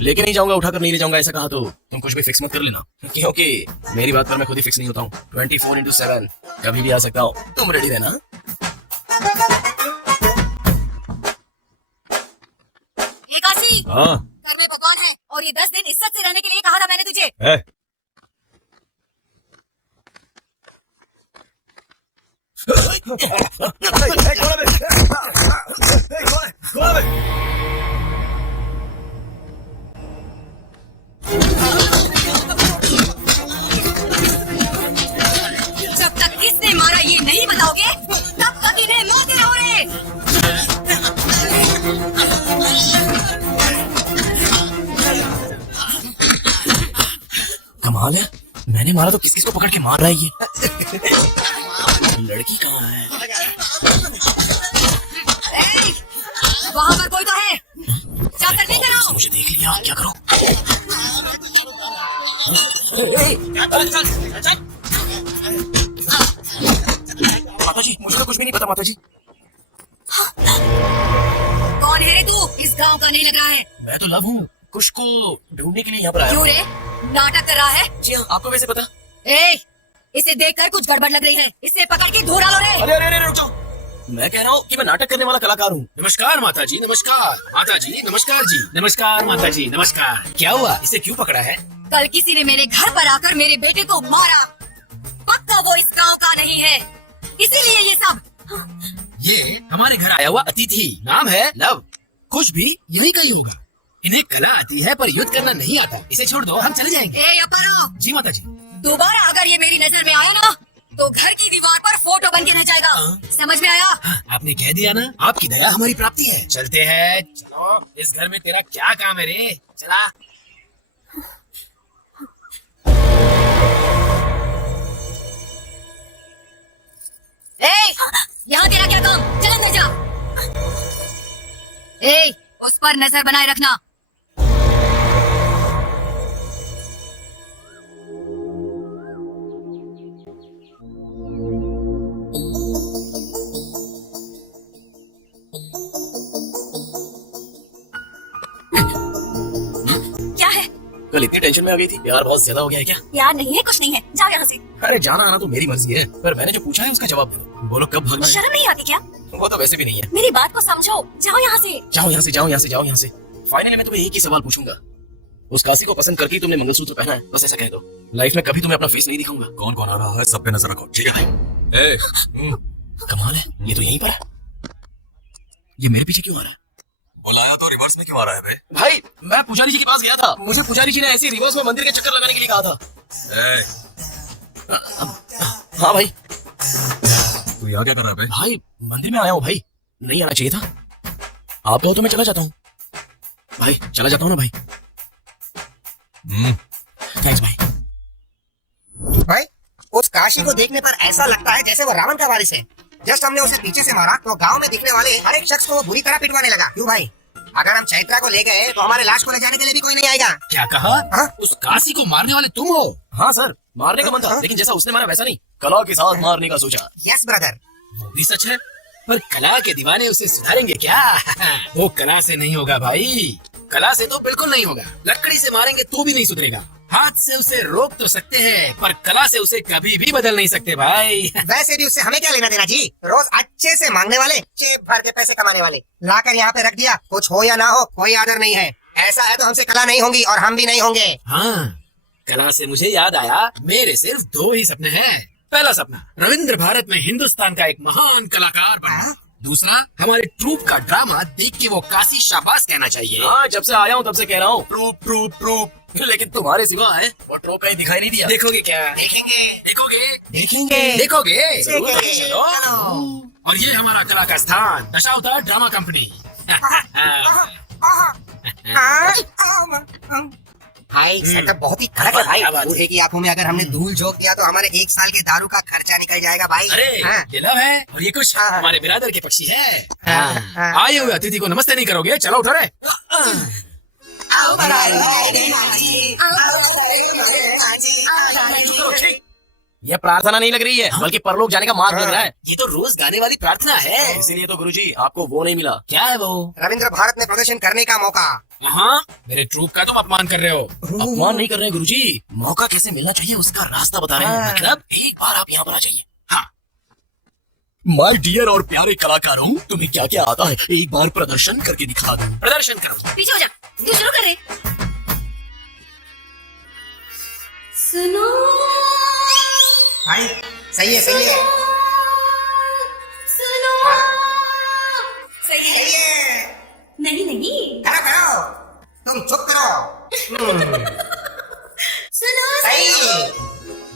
लेके नहीं जाऊंगा, उठाकर नहीं ले जाऊंगा ऐसा कहा तो तुम कुछ भी फिक्स मत कर लेना, क्योंकि मेरी बात पर मैं खुद ही फिक्स नहीं होता हूँ। 24/7 कभी भी आ सकता हूँ, तुम रेडी रहना। हे काशी, हाँ घर में भगवान है और ये 10 दिन इज्जत से रहने के लिए कहा था मैंने तुझे। है। जब तक किसने मारा ये नहीं बताओगे तब तक इन्हें मौतें हो रहे। कमाल है, मैंने मारा तो किस किस को पकड़ के मार रहा है ये। लड़की कहाँ है? वहाँ पर कोई तो है, जाकर लेकर आओ। मुझे देख लिया, क्या करूं? माता जी मुझे तो कुछ भी नहीं पता। माता जी कौन है रे तू? इस गांव का नहीं लग रहा है। मैं तो लव हूँ, कुछ को ढूंढने के लिए यहाँ पर आया क्यों हूँ। रे, नाटक कर रहा है? जी हाँ, आपको वैसे पता? ए, इसे देखकर कुछ गड़बड़ लग रही है, इसे पकड़ के धो डालो रे। अरे अरे अरे रुक जाओ, मैं कह रहा हूँ कि मैं नाटक करने वाला कलाकार हूँ। नमस्कार माता जी, नमस्कार माता जी, नमस्कार जी, नमस्कार माता जी, नमस्कार। क्या हुआ, इसे क्यों पकड़ा है? कल किसी ने मेरे घर पर आकर मेरे बेटे को मारा। पक्का वो इस गांव का नहीं है, इसीलिए ये सब। ये हमारे घर आया हुआ अतिथि, नाम है लव। कुछ भी यही कही होगा। इन्हें कला आती है पर युद्ध करना नहीं आता। इसे छोड़ दो, हम चले जाएंगे। ए अपरो, जी माता जी। दोबारा अगर ये मेरी नजर में आया ना तो घर की दीवार पर फोटो बन के रह जाएगा। समझ में आया? हाँ, आपने कह दिया ना, आपकी दया हमारी प्राप्ति है। चलते हैं, चलो। इस घर में तेरा क्या काम है रे? चला। यहाँ तेरा क्या काम? चल अंदर जा। उस पर नजर बनाए रखना। क्या है? कल इतनी टेंशन में आ गई थी, प्यार बहुत ज्यादा हो गया है क्या? यार नहीं है, कुछ नहीं है, जाओ यहाँ से। अरे जाना आना तो मेरी मर्जी है, पर मैंने जो पूछा है उसका जवाब दो। बोलो कब भागना है? शर्म नहीं आती क्या? वो तो वैसे भी नहीं है। मेरी बात को समझो, जाओ यहाँ से। जाओ यहाँ से, जाओ यहाँ से, जाओ यहाँ से। फाइनली मैं तुम्हें एक ही सवाल पूछूंगा। उस काशी को पसंद करके तुमने मंगलसूत्र पहना है, बस ऐसा कह दो। लाइफ में कभी तुम्हें अपना फेस नहीं दिखाऊंगा। कौन कौन आ रहा है, सब पे नजर रखो, ठीक है भाई? कमाल है, ये तो यहीं पर है। ये मेरे पीछे क्यों आ रहा है? बुलाया तो रिवर्स में क्यों आ रहा है भाई? भाई मैं पुजारी जी के पास गया था, मुझे पुजारी जी ने ऐसे रिवर्स में मंदिर के चक्कर लगाने के लिए कहा था। हाँ भाई। तू यहाँ क्या कर रहा है भाई? भाई मंदिर में आया हूँ भाई, नहीं आना चाहिए था। आप कहो तो मैं चला जाता हूँ भाई, चला जाता हूँ ना भाई। थैंक्स भाई। भाई उस काशी को देखने पर ऐसा लगता है जैसे वो रावण का वारिस है। जस्ट हमने उसे पीछे से मारा तो गांव में दिखने वाले हर एक शख्स को वो बुरी तरह पिटवाने लगा। क्यों भाई? अगर हम चैत्रा को ले गए तो हमारे लाश को ले जाने के लिए भी कोई नहीं आएगा। क्या कहा? हाँ? उस काशी को मारने वाले तुम हो? हाँ सर, मारने का मन था, लेकिन जैसा उसने मारा वैसा नहीं, कला के साथ मारने का सोचा। Yes brother. वो भी सच है, पर कला के दीवाने उसे सुधारेंगे क्या? वो कला से नहीं होगा भाई, कला से तो बिल्कुल नहीं होगा। लकड़ी से मारेंगे तो भी नहीं सुधरेगा। हाथ से उसे रोक तो सकते हैं, पर कला से उसे कभी भी बदल नहीं सकते भाई। वैसे भी उससे हमें क्या लेना देना जी? रोज अच्छे से मांगने वाले, जेब भर के पैसे कमाने वाले, लाकर यहाँ पे रख दिया, कुछ हो या ना हो कोई आदर नहीं है। ऐसा है तो हमसे कला नहीं होंगी और हम भी नहीं होंगे। हाँ, कला से मुझे याद आया, मेरे सिर्फ दो ही सपने हैं। पहला सपना रविंद्र भारत में हिंदुस्तान का एक महान कलाकार बनना। दूसरा, हमारे ट्रूप का ड्रामा देख के वो काशी शाबाश कहना चाहिए। हाँ, जब से आया हूँ तब से कह रहा हूँ ट्रूप ट्रूप ट्रूप, लेकिन तुम्हारे सिवा है वो ट्रूप कहीं दिखाई नहीं दिया। देखोगे क्या? देखेंगे देखोगे? देखेंगे देखोगे? जरूर देखेंगे। चलो। चलो। और ये हमारा कला का स्थान, दशावतार ड्रामा कंपनी। भाई सेटअप बहुत ही कड़क है भाई। बूढ़े की आंखों में अगर हमने धूल झोंक दिया तो हमारे 1 साल के दारू का खर्चा निकल जाएगा भाई। अरे हाँ। ये लव है और ये कुछ हाँ। हमारे बिरादर के पक्षी है। हाँ। आए हुए अतिथि को नमस्ते नहीं करोगे? चलो उठो रे। ये प्रार्थना नहीं लग रही है, बल्कि परलोक जाने का मार्ग लग रहा है। ये तो रोज गाने वाली प्रार्थना है। इसीलिए तो गुरुजी आपको वो नहीं मिला। क्या है वो? रविंद्र भारत में प्रदर्शन करने का मौका। हाँ, मेरे ट्रूप का तुम अपमान कर रहे हो। अपमान नहीं कर रहे गुरुजी, मौका कैसे मिलना चाहिए उसका रास्ता बता रहे हैं। मतलब एक बार आप यहाँ पर आ जाइए। हाँ। माय डियर और प्यारे कलाकारों, तुम्हें क्या क्या आता है एक बार प्रदर्शन करके दिखा दो। प्रदर्शन करो। पीछे हो जा, तू शुरू कर रे। सुनो भाई सही है सही है सुनो, सही है। नहीं नहीं, करो करो, तुम चुप करो। सुनो सही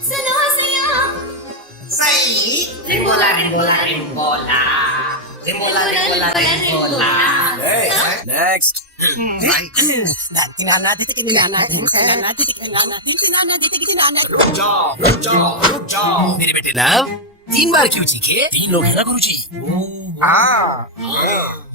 सुनो सैया, सही। रिंगोला रिंगोला रिंगोला रिंगोला रिंगोला रिंगोला। नेक्स्ट। रुक जाओ। मेरे बेटे लव, 3 बार क्यों चीखे? 3 लोग हैं ना गुरुजी। हाँ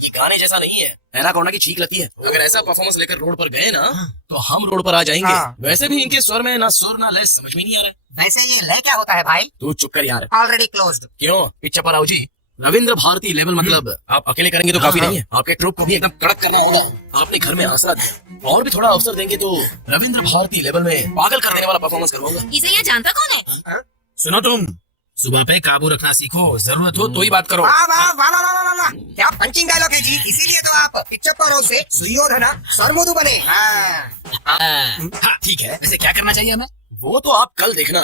ये गाने जैसा नहीं है, एनाकोंडा की छींक लगती है। अगर ऐसा परफॉर्मेंस लेकर रोड पर गए ना तो हम रोड पर आ जाएंगे। हाँ। वैसे भी इनके स्वर में ना सुर ना लय समझ में नहीं आ रहा है। वैसे ये लय क्या होता है भाई? तू चुप कर यार। Already closed. क्यों पिक्चर पर आओ जी। रविंद्र भारती लेवल मतलब आप अकेले करेंगे तो काफी नहीं है, आपके ट्रूप को भी एकदम कड़क करना होगा। आपने घर में आसरा दिया और भी थोड़ा अवसर देंगे तो रविंद्र भारती लेवल में पागल कर देने वाला परफॉर्मेंस करवाऊंगा। इसे ये जानता कौन है? सुनो तुम, सुबह पे काबू रखना सीखो, जरूरत हो तो ही बात करो। वाह वाह वाह वाह वाह वाह वाह, क्या पंचिंग डायलॉग है जी। इसीलिए तो आप पिक्चर पर से सुयोधना सरमोदू बने। हाँ ठीक है, वैसे क्या करना चाहिए हमें? वो तो आप कल देखना।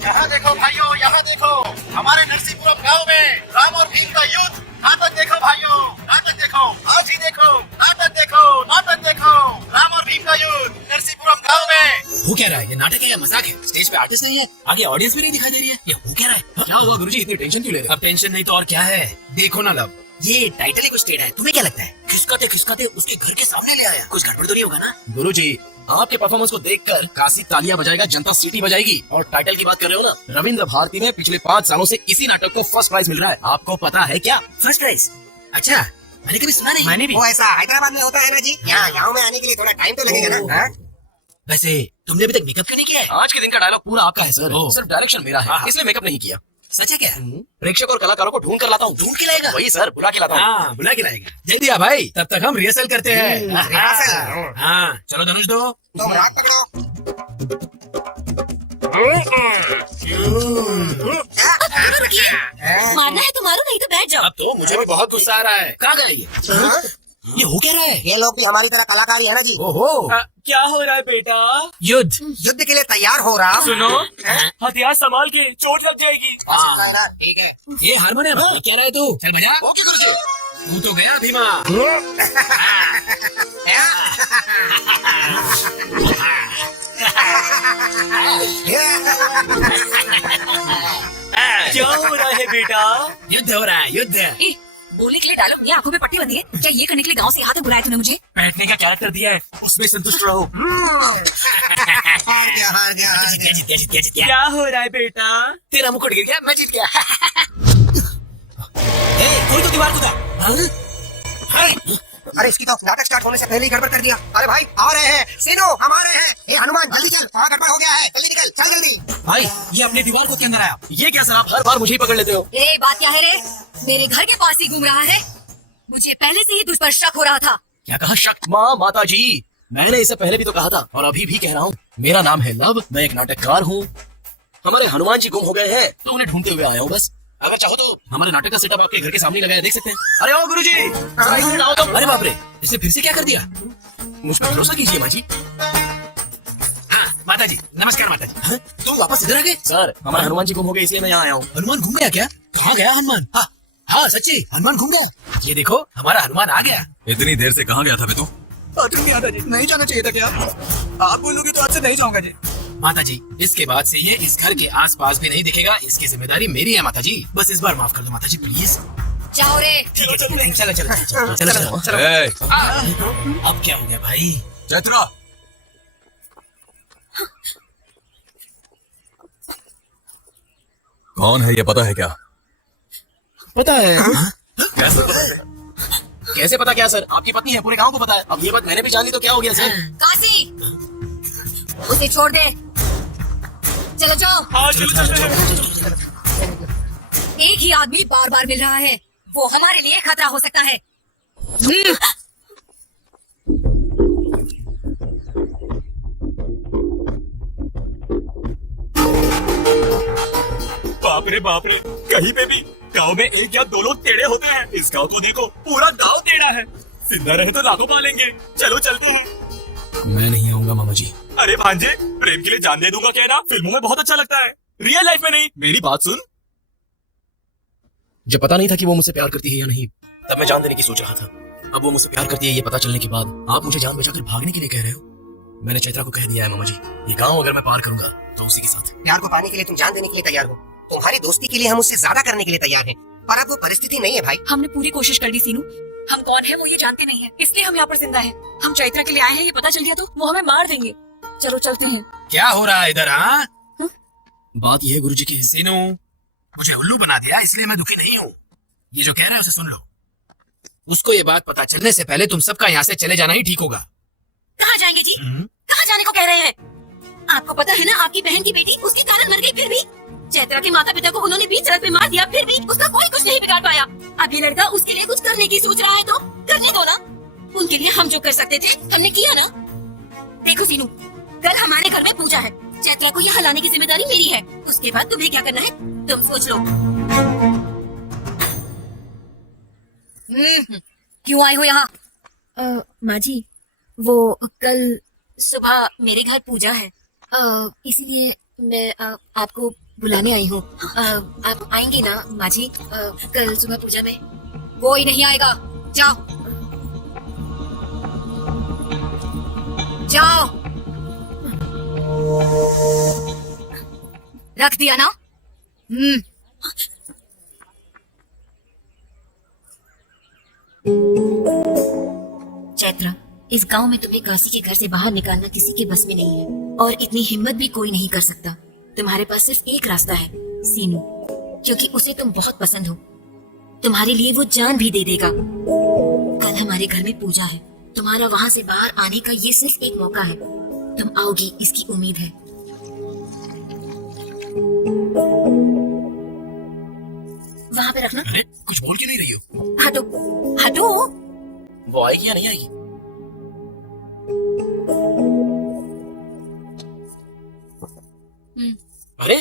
यहाँ देखो भाइयों, यहाँ देखो, हमारे नरसिंहपुरम गांव में राम और भीम का युद्ध। नाटक देखो भाइयों, नाटक देखो, आज ही देखो, नाटक देखो, नाटक देखो, राम और भीम का युद्ध नरसिंहपुरम गांव में। हो क्या रहा है? ये नाटक है या मजाक है? स्टेज पे आर्टिस्ट नहीं है, आगे ऑडियंस भी नहीं दिखाई दे रही है, ये हो क्या रहा है? क्या हुआ गुरुजी, इतनी टेंशन क्यों ले रहे अब टेंशन नहीं तो और क्या है? देखो ना लव, ये टाइटल ही कुछ टेढ़ा है, तुम्हें क्या लगता है? खिसकाते खिसकाते उसके घर के सामने ले आया, कुछ गड़बड़ तो नहीं होगा ना? गुरुजी, आपके परफॉर्मेंस को देखकर काशी तालियां बजाएगा, जनता सीटी बजाएगी। और टाइटल की बात कर रहे हो ना, रविंद्र भारती में पिछले 5 सालों से इसी नाटक को फर्स्ट प्राइज मिल रहा है। आपको पता है क्या? First prize? अच्छा, मैंने कभी सुना नहीं। मैंने भी। वो ऐसा हैदराबाद में होता है ना जी, यहाँ गाँव में आने के लिए थोड़ा टाइम तो लगेगा ना। हाँ? वैसे तुमने अभी तक मेकअप क्यों नहीं किया है? आज के दिन का डायलॉग पूरा आपका है सर, ओह। सिर्फ डायरेक्शन मेरा है, इसलिए मेकअप नहीं किया। सच है क्या? प्रेक्षक और कलाकारों को ढूंढ कर लाता हूँ। ढूंढ के लाएगा? वही सर, बुला के लाता हूँ। हाँ, बुला के लाएगा। दे दिया भाई, तब तक हम रिहर्सल करते हैं। रिहर्सल? हाँ, चलो धनुष दो। तुम रात पकड़ो। मारना है तो मारो, नहीं तो बैठ जाओ। अब तो मुझे भी बहुत गुस्सा आ रहा है। कहाँ गए ये हो क्या रहा है? ये लोग भी हमारी तरह कलाकारी है ना जी। ओहो, क्या हो रहा है बेटा? युद्ध। युद्ध के लिए तैयार हो रहा। सुनो, हथियार संभाल के, चोट लग जाएगी। ठीक है। ये हारमोनियम है, क्या रहा है तू? चल बजा। तू तो गया भीमा। क्या हो रहा है बेटा? युद्ध हो रहा है, युद्ध। ए, बोलने के लिए डायलॉग नहीं, आंखों पे पट्टी बंधी है क्या? ये करने के लिए गांव से यहाँ तक बुलाया तूने मुझे? बैठने का कैरेक्टर दिया है, उसमें संतुष्ट रहो। हार गया, हार गया, हार गया। जीत गया, जीत गया, जीत गया। क्या हो रहा है बेटा? तेरा मुकुट गिर गया, मैं जीत गया। कोई तो दीवार कूदा। अरे इसकी तो नाटक स्टार्ट होने से पहले ही गड़बड़ कर दिया। अरे भाई आ रहे हैं, सीनो हम आ रहे हैं। ए हनुमान जल्दी चल, वहाँ गड़बड़ हो गया है, जल्दी निकल, चल जल्दी। भाई ये अपने दीवार को के अंदर आया। ये क्या सर, आप हर बार मुझे ही पकड़ लेते हो। ए, बात क्या है रे? मेरे घर के पास ही घूम रहा है। मुझे पहले से ही तुझ पर शक हो रहा था। क्या कहा? शक? माँ, माता जी, मैंने इसे पहले भी तो कहा था और अभी भी कह रहा हूँ, मेरा नाम है लव, मैं एक नाटककार हूँ। हमारे हनुमान जी गुम हो गए हैं तो उन्हें ढूंढते हुए आया हूँ बस। अगर चाहो तो हमारे नाटक का सेटअप आपके घर के सामने लगाया, देख सकते हैं। अरे ओ गुरुजी, जरा इधर आओ तो। अरे बाप रे, इसे फिर से क्या कर दिया? मुझ पर भरोसा कीजिए माँ जी। हाँ, माता जी, नमस्कार माता जी। हाँ, तुम वापस इधर आ गए? सर, हमारे हनुमान जी गुम हो गए इसलिए मैं यहाँ आया हूँ। हनुमान घूम गया क्या? कहाँ गया हनुमान? हाँ हाँ सच्ची, हनुमान घूम गया। ये देखो, हमारा हनुमान आ गया। इतनी देर से कहाँ गया था बे तू? नहीं जाना चाहिए था क्या? आप बोलोगे तो आज से नहीं जाऊंगा जी। माता जी, इसके बाद से ये इस घर के आसपास भी नहीं दिखेगा। इसकी जिम्मेदारी मेरी है माता जी। बस इस बार माफ कर दो माता जी, प्लीज। जाओ रे। चलो चलो चलो चलो चलो। ए, अब क्या हो गया भाई? चैत्रा, कौन है ये पता है क्या? पता है। कैसे पता? क्या सर, आपकी पत्नी है, पूरे गांव को पता है। अब ये बात मैंने भी जान ली तो क्या हो गया सर? काशी, उसे छोड़ दे। चलो जाओ। हाँ चलो चलते हैं। एक ही आदमी बार बार मिल रहा है, वो हमारे लिए खतरा हो सकता है। बाप रे, कहीं पे भी गांव में एक या दो लोग टेढ़े होते हैं। इस गांव को देखो, पूरा गांव टेढ़ा है। जिंदा रहे तो लाखों पालेंगे। चलो चलते हैं। मैं नहीं आऊंगा मामा जी। अरे भांजे, प्रेम के लिए जान दे दूंगा कहना फिल्मों में बहुत अच्छा लगता है, रियल लाइफ में नहीं। मेरी बात सुन। जब पता नहीं था कि वो मुझसे प्यार करती है या नहीं, तब मैं जान देने की सोच रहा था। अब वो मुझसे प्यार करती है ये पता चलने के बाद आप मुझे जान बचाकर भागने के लिए कह रहे हो। मैंने चैत्रा को कह दिया है मामा जी, ये गांव अगर मैं पार करूंगा तो उसी के साथ। प्यार को पाने के लिए तुम जान देने के लिए तैयार हो। तुम्हारी दोस्ती के लिए हम उससे ज्यादा करने के लिए तैयार हैं, पर अब वो परिस्थिति नहीं है भाई। हमने पूरी कोशिश कर ली सीनू, हम कौन है वो ये जानते नहीं है, इसलिए हम यहाँ पर जिंदा है। हम चैत्रा के लिए आए हैं, ये पता चल गया तो वो हमें मार देंगे। चलो चलते हैं। क्या हो रहा है इधर? हाँ, बात यह है गुरुजी की, सीनू मुझे उल्लू बना दिया, इसलिए मैं दुखी नहीं हूँ। ये जो कह रहे हैं उसे सुन लो। उसको ये बात पता चलने से पहले तुम सबका यहाँ से चले जाना ही ठीक होगा। कहाँ जाएंगे जी? कहाँ जाने को कह रहे हैं? आपको पता है ना, आपकी बहन की बेटी उसके कारण मर गई, फिर भी चैत्रा के माता पिता को उन्होंने बीच सड़क पे मार दिया, फिर भी उसका कोई कुछ नहीं बिगाड़ पाया। अब ये लड़का उसके लिए कुछ करने की सोच रहा है तो करने दो ना। उनके लिए हम जो कर सकते थे हमने किया ना। देखो सीनू, कल हमारे घर में पूजा है। चैत्रा को यहाँ लाने की जिम्मेदारी मेरी है। उसके बाद तुम्हें क्या करना है तुम सोच लो। क्यों आए हो यहाँ? माँ जी, वो कल सुबह मेरे घर पूजा है, इसीलिए मैं आपको बुलाने आई हूँ। आप आएंगे ना माँ जी? कल सुबह पूजा में कोई नहीं आएगा। जाओ जाओ। रख दिया ना? चैत्रा, इस गांव में तुम्हें काशी के घर से बाहर निकालना किसी के बस में नहीं है, और इतनी हिम्मत भी कोई नहीं कर सकता। तुम्हारे पास सिर्फ एक रास्ता है, सीनू, क्योंकि उसे तुम बहुत पसंद हो। तुम्हारे लिए वो जान भी दे देगा। कल हमारे घर में पूजा है, तुम्हारा वहाँ से बाहर आने का ये सिर्फ एक मौका है। तुम आओगी इसकी उम्मीद है। वहाँ पे रखना। अरे कुछ बोल क्यों नहीं रही हो? हटो हटो। वो आएगी या नहीं आएगी? अरे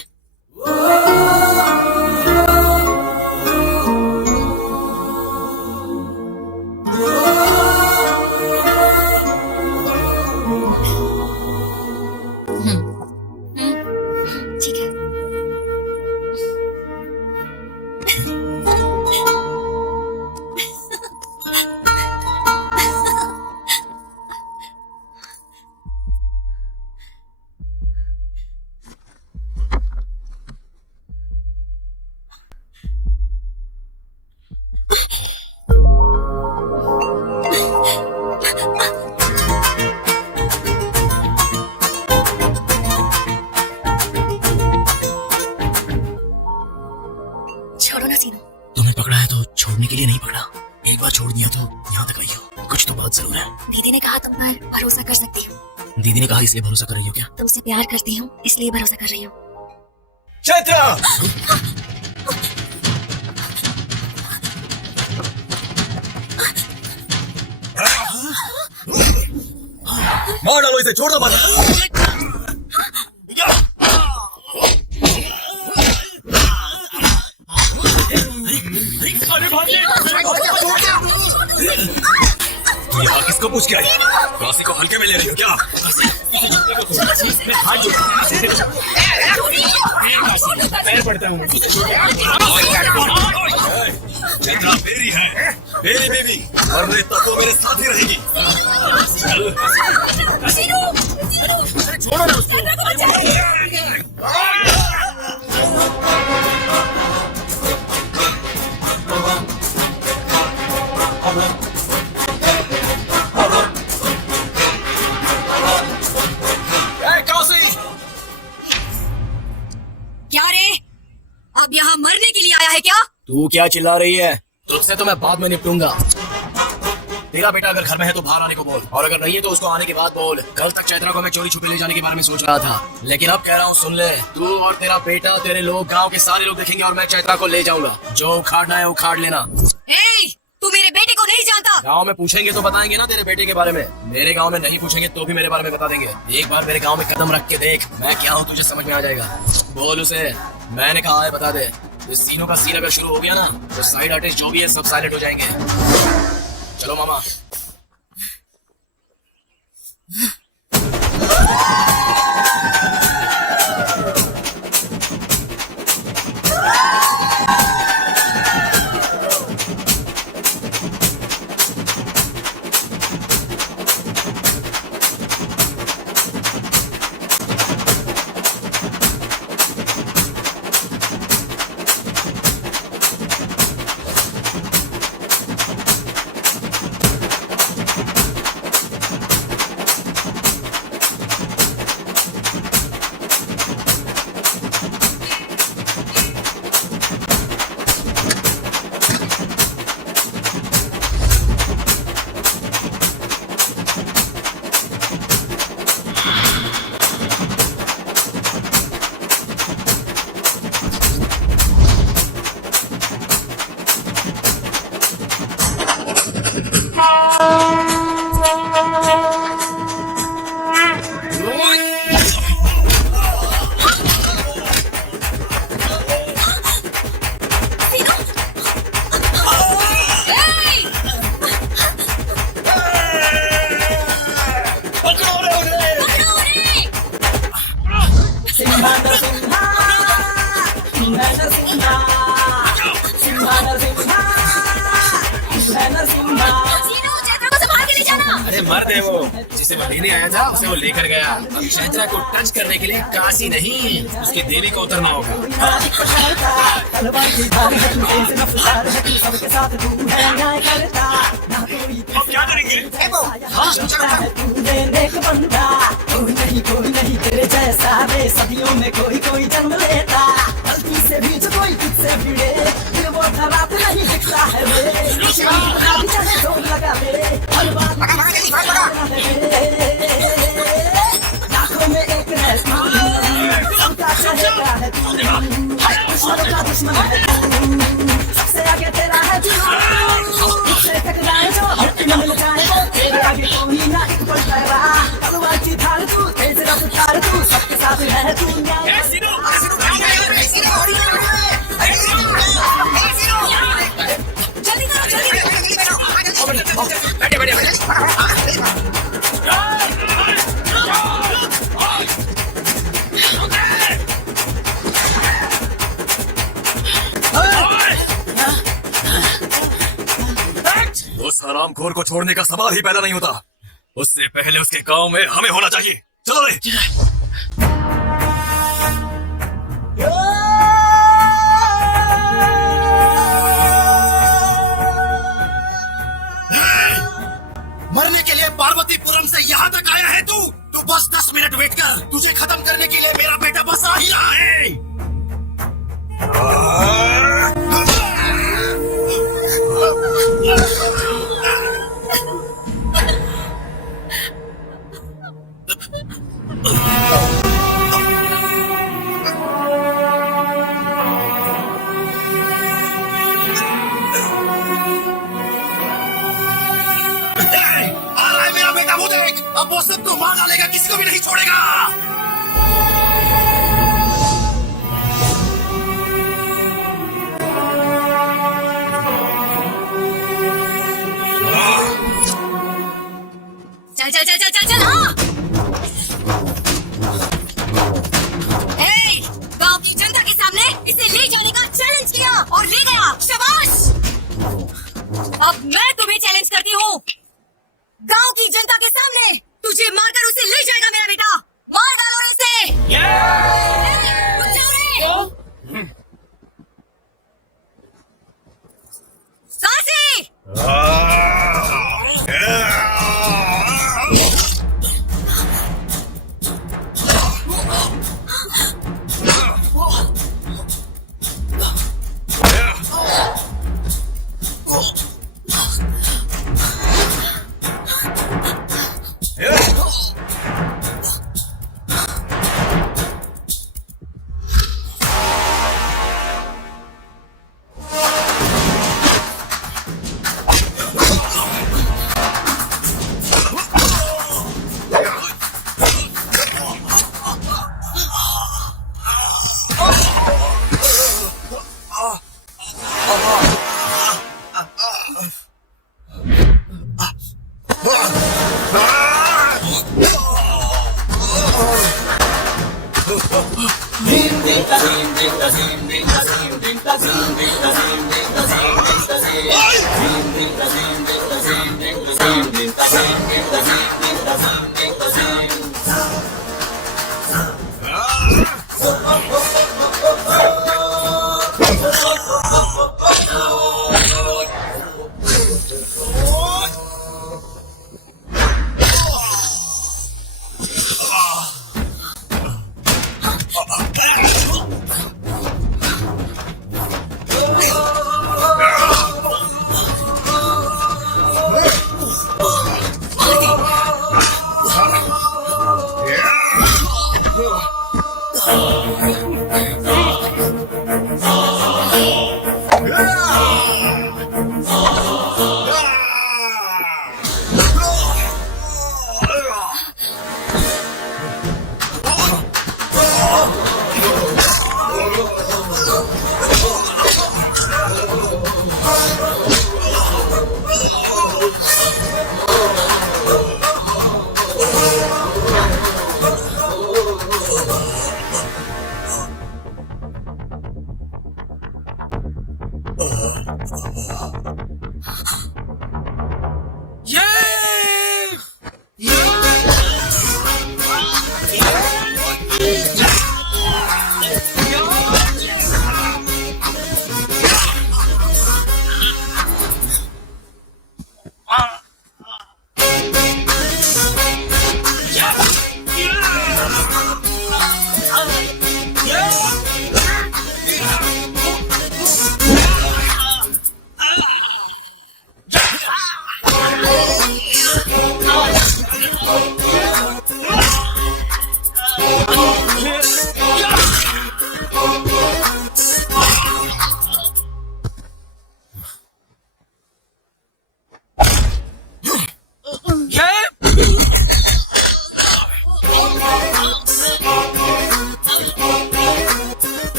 ठीक है। छोड़ो ना सीनू। तुम्हें पकड़ा है तो छोड़ने के लिए नहीं पकड़ा। एक बार छोड़ दिया तो यहाँ तक आई हो। कुछ तो बात जरूर है। दीदी ने कहा तुम पर भरोसा कर सकती हो। दीदी ने कहा इसलिए भरोसा कर रही हो क्या? तुमसे प्यार करती हूँ इसलिए भरोसा कर रही हूँ। चैत्रा! मार डालो इसे, छोड़ दो मत। यहाँ किसको पूछ के आई? काशी को हल्के में ले रही हो क्या? चंद्रा मेरी है, मेरी बेबी, और मैं तब तो मेरे साथ ही रहेगी। छोड़ो ना उसको। क्या रे, अब यहाँ मरने के लिए आया है क्या? तू क्या चिल्ला रही है? तुझसे तो मैं बाद में निपटूंगा। तेरा बेटा अगर घर में है तो बाहर आने को बोल, और अगर नहीं है तो उसको आने के बाद बोल। कल तक चैत्रा को मैं चोरी छुपे ले जाने के बारे में सोच रहा था, लेकिन अब कह रहा हूँ सुन ले। तू और तेरा बेटा, तेरे लोग, गांव के सारे लोग देखेंगे और मैं चैत्रा को ले जाऊंगा। जो उखाड़ना है उखाड़ लेना। तू मेरे बेटे को नहीं जानता। गांव में पूछेंगे तो बताएंगे ना तेरे बेटे के बारे में। मेरे गांव में नहीं पूछेंगे तो भी मेरे बारे में बता देंगे। एक बार मेरे गांव में कदम रख के देख मैं क्या हूँ, तुझे समझ में आ जाएगा। बोल उसे मैंने कहा है बता दे। इस सीनों का सीन अगर शुरू हो गया ना तो साइड आर्टिस्ट जो भी है सब साइलेंट हो जाएंगे। चलो मामा। मर्द है वो, जिसे मैं लेने आया था उसे वो लेकर गया। अब शहजादा को टच करने के लिए काशी नहीं, उसके देवी को उतरना होगा। अब क्या करेंगे? कोई नहीं तेरे जैसा रे, सदियों में कोई जन्म लेता, गलती से भी जो कोई तुझसे भिड़े, फिर वो खराब नहीं दिखता है रे, चाहे जोर लगा रे, हर बात लाखों में एक है सबका चहेता है तू, दुश्मनों का दुश्मन है तू, सबसे आगे तेरा है जीवन, उससे टकराए जो हट न मिल जाए वो, तेरे आगे कोई ना एक पल पैरा, तलवार की धार तू, तेज रफ्तार तू, सबके साथ है तू। उस हरामखोर को छोड़ने का सवाल ही पैदा नहीं होता, उससे पहले उसके गांव में हमें होना चाहिए। चलो रे। मरने के लिए पार्वतीपुरम से यहाँ तक आया है तू बस 10 मिनट वेट कर, तुझे खत्म करने के लिए मेरा बेटा बस आ ही रहा है। अब वो सबको मार डालेगा, किसी को भी नहीं छोड़ेगा। चल चल चल चल चल चल, हाँ। गांव की जनता के सामने इसे ले जाने का चैलेंज किया और ले गया, शाबाश। अब मैं तुम्हें चैलेंज करती हूँ, गांव की जनता के सामने तुझे मारकर उसे ले जाएगा मेरा बेटा, मार डालो इसे। रुक जाओ रे। सांसी।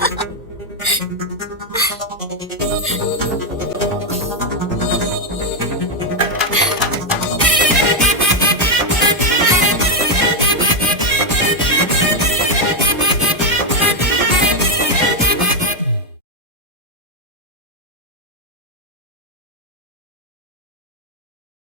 है